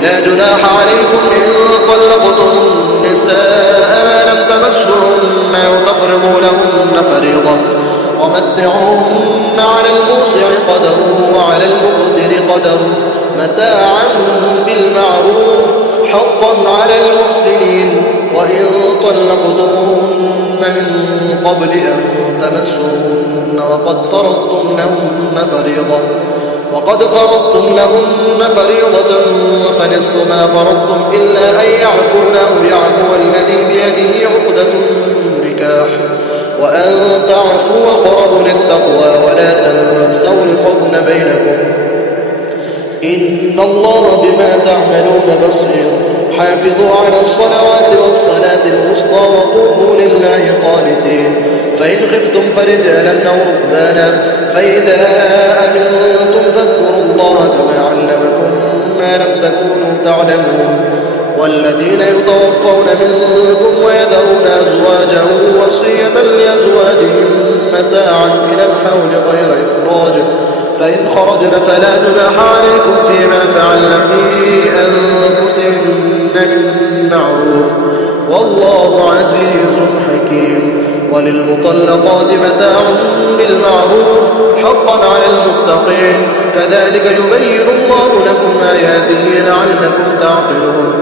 لا جناح عليكم إن طلقتم النساء ما لم تمسوهن أو تفرضوا لهن فريضة ومتعوهن على الموسع قدره وعلى المقتر قدره متاعا بالمعروف حقا على المحسنين. وإن طلقتموهن من قبل أن تمسوهن وقد فرضتم لهن فريضة فنصف ما فرضتم إلا أن يعفون أو يعفو الذي بيده عقدة النكاح وأن تعفوا أقرب للتقوى ولا تنسوا الفضل بينكم إن الله بما تعملون بصير. حافظوا على الصلوات والصلاة الوسطى وقوموا لله قانتين. فإن خفتم فرجالا أو ركبانا فإذا أمنتم فاذكروا الله كما علمكم ما لم تكونوا تعلمون. والذين يتوفون منكم ويذرون أزواجا وصية لأزواجهم متاعا إلى الحول غير إخراج فإن خرجن فلا جناح عليكم فيما فعلن في أنفسهن من معروف والله عزيز حكيم. وللمطلقات متاع بالمعروف حقا على المتقين. كذلك يبين الله لكم آياته لعلكم تعقلون.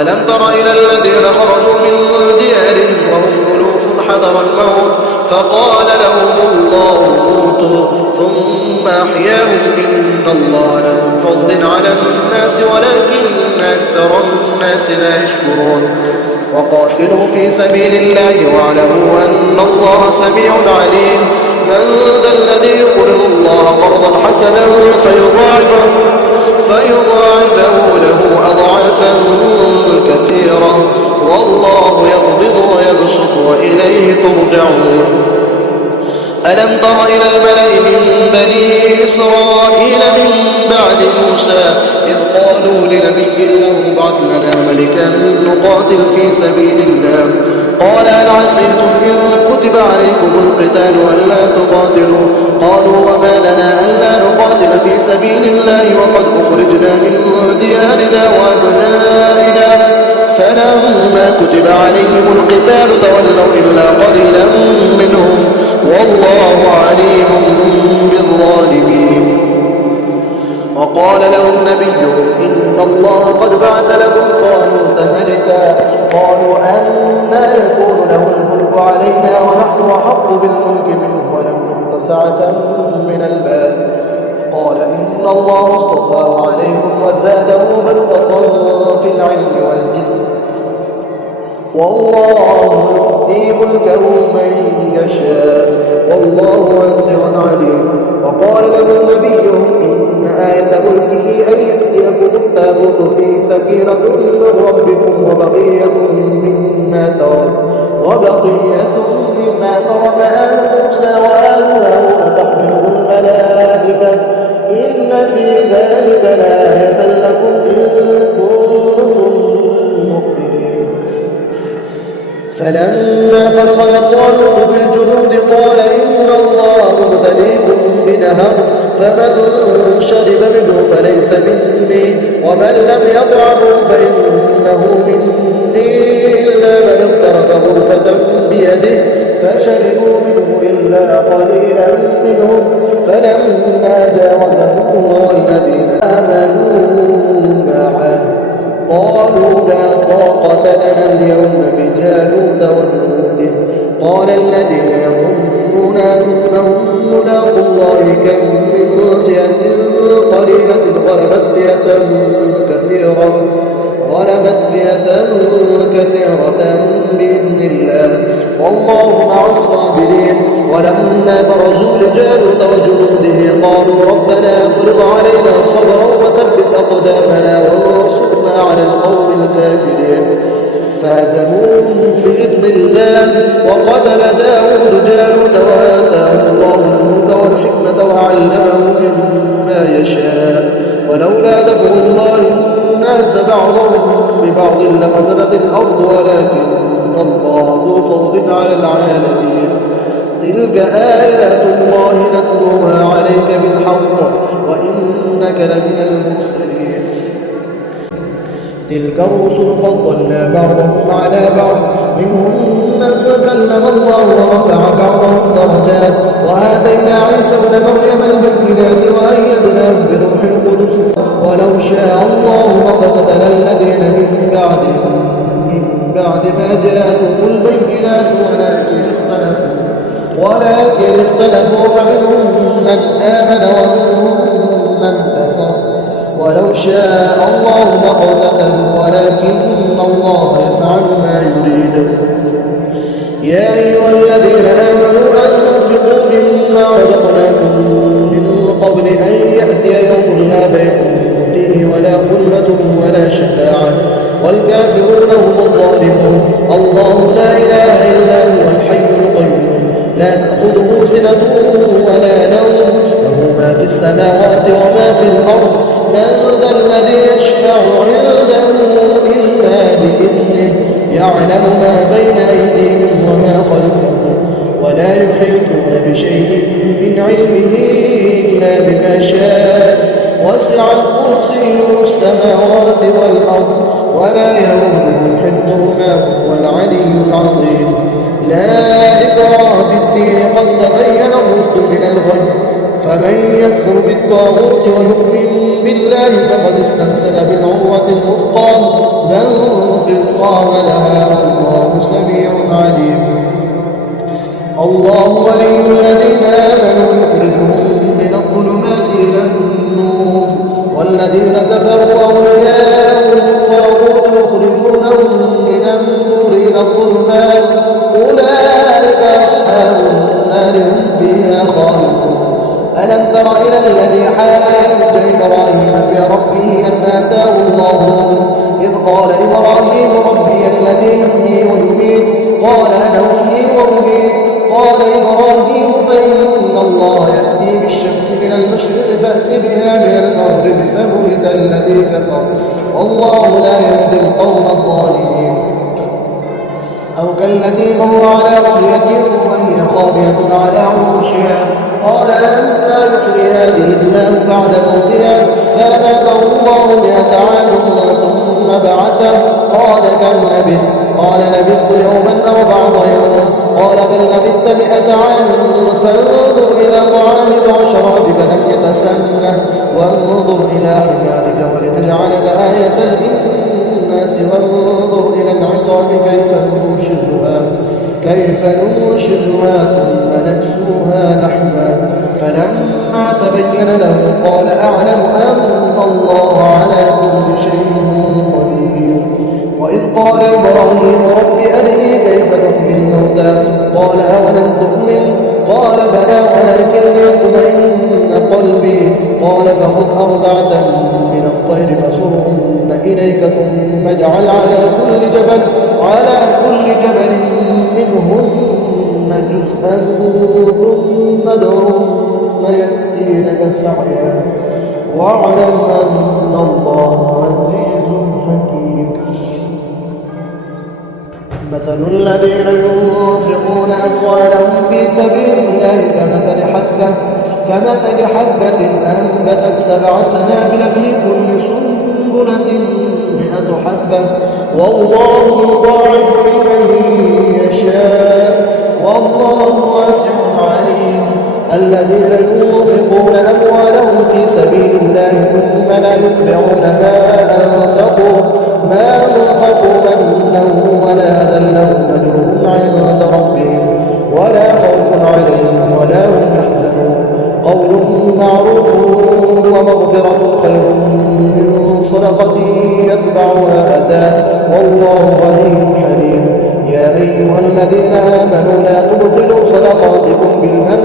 ألم تر إلى الذين خرجوا من ديارهم وهم ألوف حذر الموت فقال لهم الله موتوا ثم أحياهم إن الله لذو فضل على الناس ولكن أكثر الناس لا يشكرون. وقاتلوا في سبيل الله واعلموا أن الله سميع عليم. من ذا الذي يقرض الله قرضا حسنا فيضاعفه له أضعافا كثيرة والله يقبض ويبسط وإليه ترجعون. ألم تر إلى الملأ من بني إسرائيل من بعد موسى إذ قالوا لنبي له ابعث لنا ملكا نقاتل في سبيل الله قال هل عسيتم إن كتب عليكم القتال ألا تقاتلوا قالوا وما لنا ألا نقاتل في سبيل الله وقد أخرجنا من ديارنا وأبنائنا فلما كتب عليهم القتال تولوا إلا قليلا منهم والله عليم بالظالمين. وقال لهم نبيهم إن الله قد بعث لكم طالوت ملكا قالوا أنى يكون له الملك علينا ونحن أحق بالملك منه ولم نؤت سعة من المال قال إن الله اصطفاه عليكم وزاده بسطة في العلم والجسم والله يؤتي ملكه من يشاء والله واسع عليم. وقال لهم نبيهم إن آية ملكه أن يأتيكم التابوت فيه سكينة من ربكم وبقية مما ترك آل موسى وآل هارون تحمله الملائكة إن في ذلك لآية لكم إن كنتم مؤمنين. فلما فصل طالوت بالجنود قال إن الله مبتليكم بنهر فمن شرب منه فليس مني ومن لم يطعمه فإنه مني إلا من اغترف غرفة بيده فشربوا منه إلا قليلا منهم فلما جاوزه هو والذين آمنوا معه قالوا لا طاقة لنا اليوم بجالوت وجنوده قال الذين يظنون أنهم ملاقوا الله كم من فئة قليلة غلبت فئة كثيرة بإذن الله والله مع الصابرين. ولما برزوا لجالوت وجنوده قالوا ربنا افرغ علينا صبرا وثبت أقدامنا وانصرنا على القوم الكافرين فهزموهم بإذن الله. وقتل داود جالوت وآتاه الله الملك والحكمة وعلمه مما يشاء ولولا دفع الله الناس بعضهم ببعض لفسدت الأرض ولكن الله ذو فضل على العالمين. تلك آيات الله نتلوها عليك بالحق وإنك لمن المرسلين. تلك الرسل فضلنا بعضهم على بعض منهم من كلم الله ورفع بعضهم درجات وآتينا عيسى ابن مريم البينات وأيدناه بروح القدس ولو شاء الله ما اقتتل الذين من بعد ما جاءتهم البينات ولكن اختلفوا فمنهم من آمن ومنهم من كفر ولو شاء الله ما اقتتلوا ولكن الله يفعل ما يريد. يا أيها الذين آمنوا أنفقوا مما رزقناكم من قبل أن يأتي يوم لا بيع فيه ولا خلة ولا شفاعة والكافرون هم الظالمون. الله لا إله إلا هو الحي القيوم لا تأخذه سنة ولا نوم له ما في السماوات وما في الأرض من ذا الذي يشفع عنده إلا بإذنه يعلم ما بين أيديهم وما خلفهم ولا يحيطون بشيء من علمه إلا بما شاء وسع كرسيه السماوات والأرض ولا يؤوده حفظهما وهو العلي العظيم. لا إكراه في الدين قد تبين الرشد من الغي فمن يكفر بالطاغوت ويؤمن بالله فقد استمسك بالعروة الوثقى لا انفصام لها والله سميع عليم. الله ولي الذين آمنوا يخرجهم من الظلمات إلى النور والذين كفروا أولياءهم الطاغوت يخرجونهم من النور إلى الظلمات أولئك أصحاب النار هم فيها خالدون. ألم تر إلى الذي حاج إبراهيم في ربه أن آتاه الله الملك إذ قال إبراهيم ربي الذي يحيي ويميت قال أنا أحيي وأميت قال إبراهيم فإن الله يأتي بالشمس من المشرق فأت بها من المغرب فبهت الذي كفر والله لا يهدي القوم الظالمين. أو كالذي مر على قرية وهي خاوية على عروشها قال أنى يحيي هذه الله بعد موتها فأماته الله 100 عام ثم بعثه قال كم لبثت قال لبثت يوما أو بعض يوم قال بل لبثت 100 عام فانظر إلى طعامك وشرابك لم يتسنه وانظر إلى حمارك ولنجعلك آية للناس وانظر إلى العظام كيف ننشزها ثم نكسوها لحما فلما تبين له قال أعلم أن الله على كل شيء قدير. وإذ قال إبراهيم رب أرني كيف تحيي الموتى قال أولم تؤمن قال بلى ولكن ليطمئن قلبي قال فخذ 4 من الطير فصرهن إليك ثم اجعل على كل جبل منهن جزءا ثم ادعهن يأتينك سعيا واعلم أن الله عزيز حكيم. مثل الذين ينفقون أموالهم في سبيل الله كمثل حبة أنبتت 7 سنابل في كل سنبلة 100 حبة والله يضاعف لمن يشاء والله واسع عليم. الذين ينفقون أموالهم في سبيل الله ثم لا يتبعون ما أنفقوا منا ولا أذى لهم أجرهم عند ربهم ولا خوف عليهم ولا هم يحزنون. قول معروف ومغفرة خير من صدقة يتبعها أذى والله غني حليم. يا أيها الذين آمنوا لا تبطلوا صدقاتكم بالمن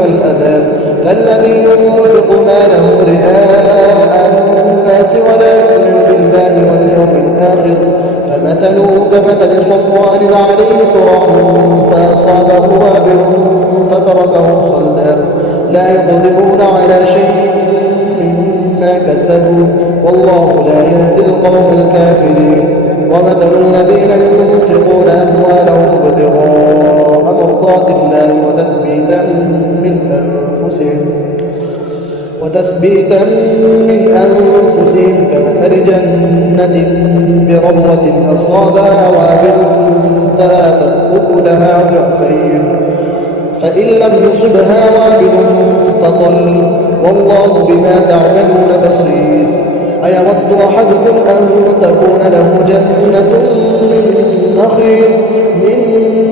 والأذى كالذي ينفق ماله رئاء الناس ولا يؤمن بالله واليوم الآخر فمثله كمثل صفوان عليه تراب فأصابه وابل فتركه صلدا لا يقدرون على شيء مما كسبوا والله لا يهدي القوم الكافرين. ومثل الذين ينفقون أموالهم ابتغاء مرضات الله وتثبيتا من أنفسهم كمثل جنة بربوة أصابها وابل فآتت أكلها ضعفين فإن لم يصبها وابل فطل والله بما تعملون بصير. أيود أحدكم أن تكون له جنة من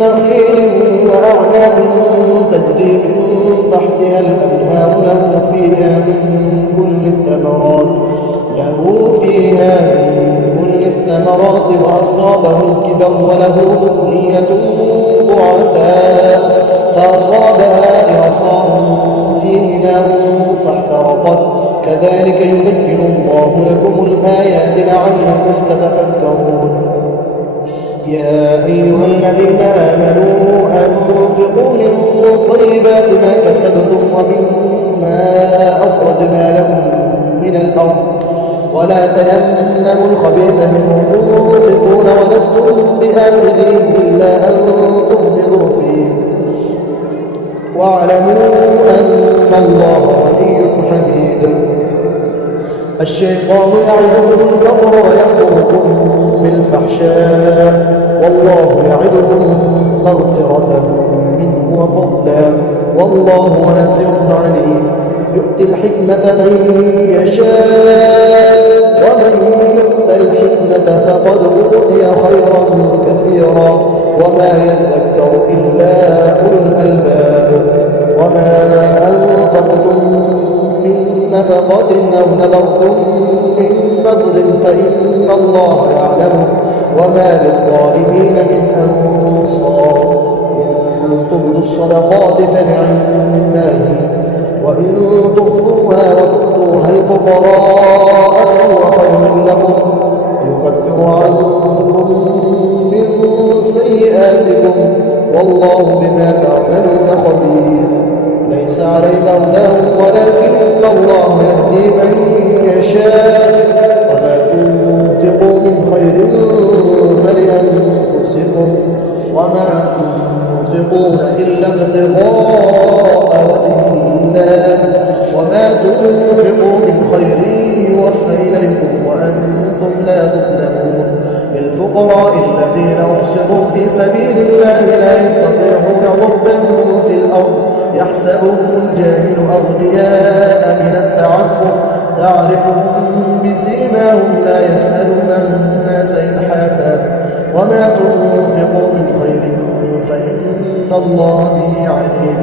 نخيل وأعناب تجري من تحتها الأنهار له فيها من كل الثمرات وأصابه الكبر وله ذرية ضعفاء فأصابها إعصار فيه نار فاحترقت كذلك يبين الله لكم الآيات لعلكم تتفكرون. يا أيها الذين آمنوا أنفقوا من طيبات ما كسبتم ومما أخرجنا لكم من الأرض ولا تيمموا الخبيث منه تنفقون ولستم بآخذيه إلا أن تغمضوا فيه واعلموا أن الله غني حميد. الشيطان يعدكم الفقر ويأمركم بالفحشاء والله يعدكم مغفرة منه وفضلا والله واسع عليم. يؤتي الحكمة من يشاء ومن يؤت الحكمة فقد أوتي خيرا كثيرا وما يذكر إلا أولو الألباب. وما أنفقتم من نفقة أو نذرتم من نذر فإن الله يعلمه وما للظالمين من أنصار. إن تبدوا الصدقات فنعما هي وإن تخفوها وتؤتوها الفقراء فهو خير لكم ويكفر عنكم من سيئاتكم والله بما تعملون خبير. ليس عليك هداهم ولكن الله يهدي من يشاء وما تنفقوا من خير فلأنفسكم وما تنفقون إلا ابتغاء وجه الله وما تنفقوا من خير يوفى إليكم وأنتم لا تظلمون. للفقراء الذين أحصروا في سبيل الله لا يستطيعون ضربا في الأرض يحسبهم الجاهل أغنياء من التعفف تعرفهم بسيماهم لا يسألون الناس إلحافا وما تنفقوا من خير فإن الله به عليم.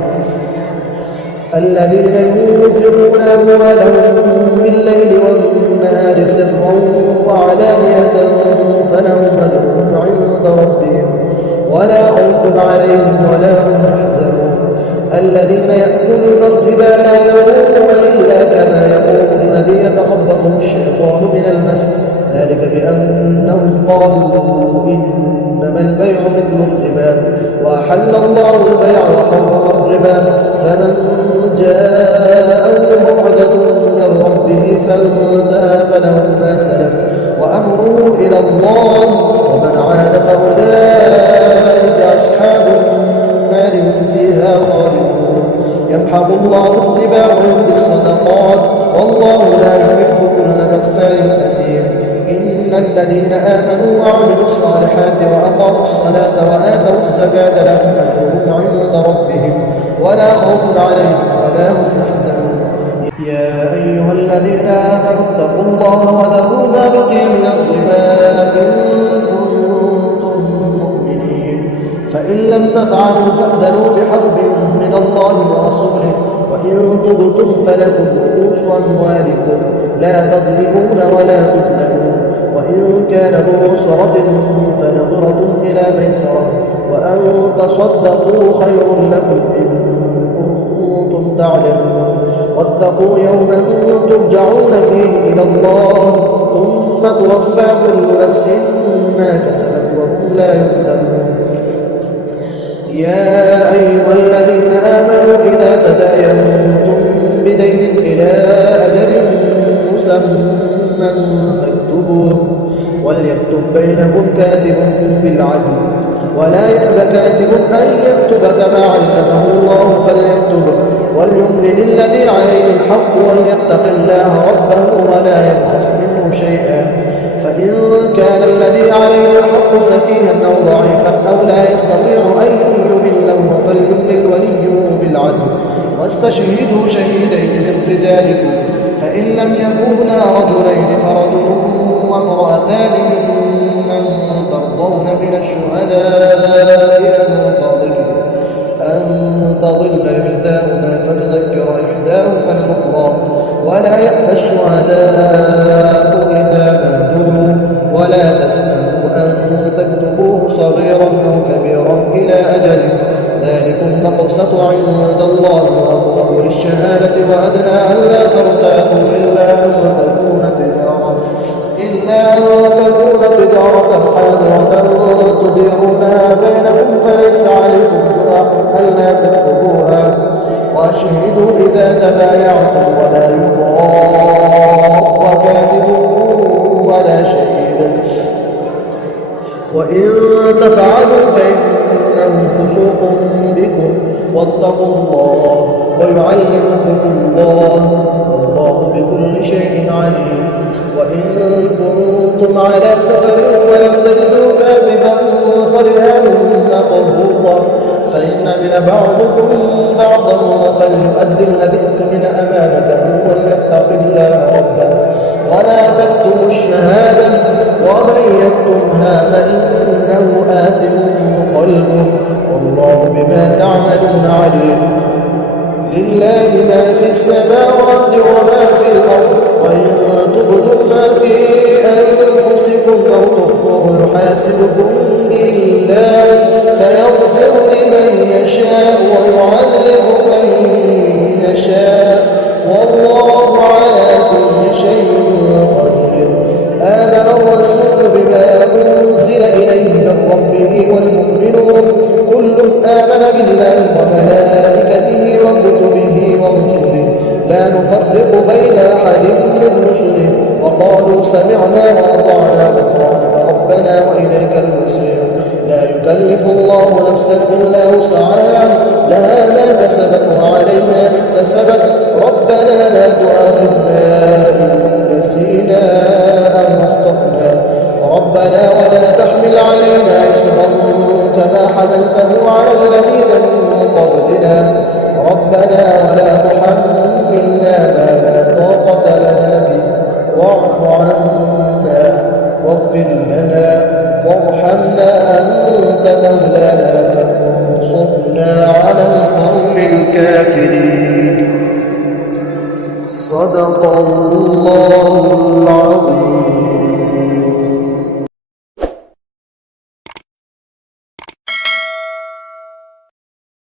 الذين ينفقون أموالهم بالليل والنهار سرا وعلانية فلهم أجرهم عند ربهم ولا خوف عليهم ولا هم يحزنون. الذين يأكلون الربا لا يقومون إلا كما يقوم الذي يتخبطه الشيطان من المس ذلك بأنهم قالوا إنما البيع مثل الربا وأحل الله البيع وحرم الربا. فمن جاءه موعظة من ربه فانتهى فله ما سلف وأمره إلى الله ومن عاد فأولئك أصحاب النار هم فيها خالدون. يمحق الله الربا ويربي الصدقات والله لا يحب كل كفار أثيم. إن الذين آمنوا وعملوا الصالحات وأقاموا الصلاة وآتوا الزكاة لهم أجرهم عند ربهم ولا خوف عليهم ولا هم يحزنون. يا أيها الذين آمنوا اتقوا الله وذروا ما بقي من الربا إن كنتم مؤمنين فإن لم تفعلوا فأذنوا بحرب من الله ورسوله وإن تبتم فلكم رؤوس أموالكم لا تظلمون ولا تظلمون. وإن كان ذو عسرة فنظرة إلى ميسرة وأن تصدقوا خير لكم إن كنتم تعلمون. واتقوا يوما ترجعون فيه إلى الله ثم توفى كل نفس ما كسبت وهم لا يظلمون. يا أيها الذين آمنوا إذا تداينتم بدين إلى أجل مسمى فاكتبوه وليكتب بينكم كاتب بالعدل ولا يأب كاتب أن يكتب كما علمه الله فليكتب وليملل الذي عليه الحق وليتق الله ربه ولا يبخس منه شيئا فإن كان الذي عليه الحق سفيها أو ضعيفا أو لا يستطيع أن يمله فليملل وليه بالعدل واستشهدوا شهيدين من رجالكم فإن لم يكونا رجلين فرجل وامرأتان ممن ترضون من الشهداء أن تضل إحداهما فتذكر إحداهما الأخرى ولا يأبى الشهداء إذا ما دعوا ولا تسأموا أن تكتبوه صغيرا أو كبيرا إلى أجله ذلكم مقسط عند الله وأقرب للشهادة وأدنى ألا ترتابوا إلا أن تكون تجارة حاضرة تديرونها بينكم فليس عليكم جناح ألا تكتبوها وأشهدوا إذا تبايعتم ولا يضار كاتب ولا شهيد وإن تفعلوا فإنه فسوق بكم واتقوا الله ويعلمكم الله والله بكل شيء عليم وإن كنتم على سفر ولم تجدوا كاتبا فرهان مقبوضا فإن من بعضكم بعضا فليؤدي الذي اؤتمن أمانته وليتق الله ربه ولا تكتموا الشهادة ومن يكتمها فإنه آثم قلبه والله بما تعملون عليم لله ما في السماوات وما في الأرض وإن تبدوا ما في أنفسكم أو تخفوه يحاسبكم به الله فيغفر لمن يشاء ويعذب من يشاء والله على كل شيء قدير آمن الرسول بما أنزل إليه من ربه والمؤمنون كل آمن بالله وملائكته وكتبه ورسله لا نفرق بين أحد من رسله وقالوا سمعنا وأطعنا غفرانك ربنا وإليك المصير لا يكلف الله نفسا إلا وسعها لها ما كسبت وعليها ما اكتسبت ربنا لا تؤاخذنا إن نسينا أو أخطأنا ربنا ولا تحمل علينا إصرا كما حملته على الذين من قبلنا ربنا ولا تحملنا ما لا طاقة لنا به واعف عنا واغفر لنا وارحمنا أنت مولانا فانصرنا على القوم الكافرين صدق الله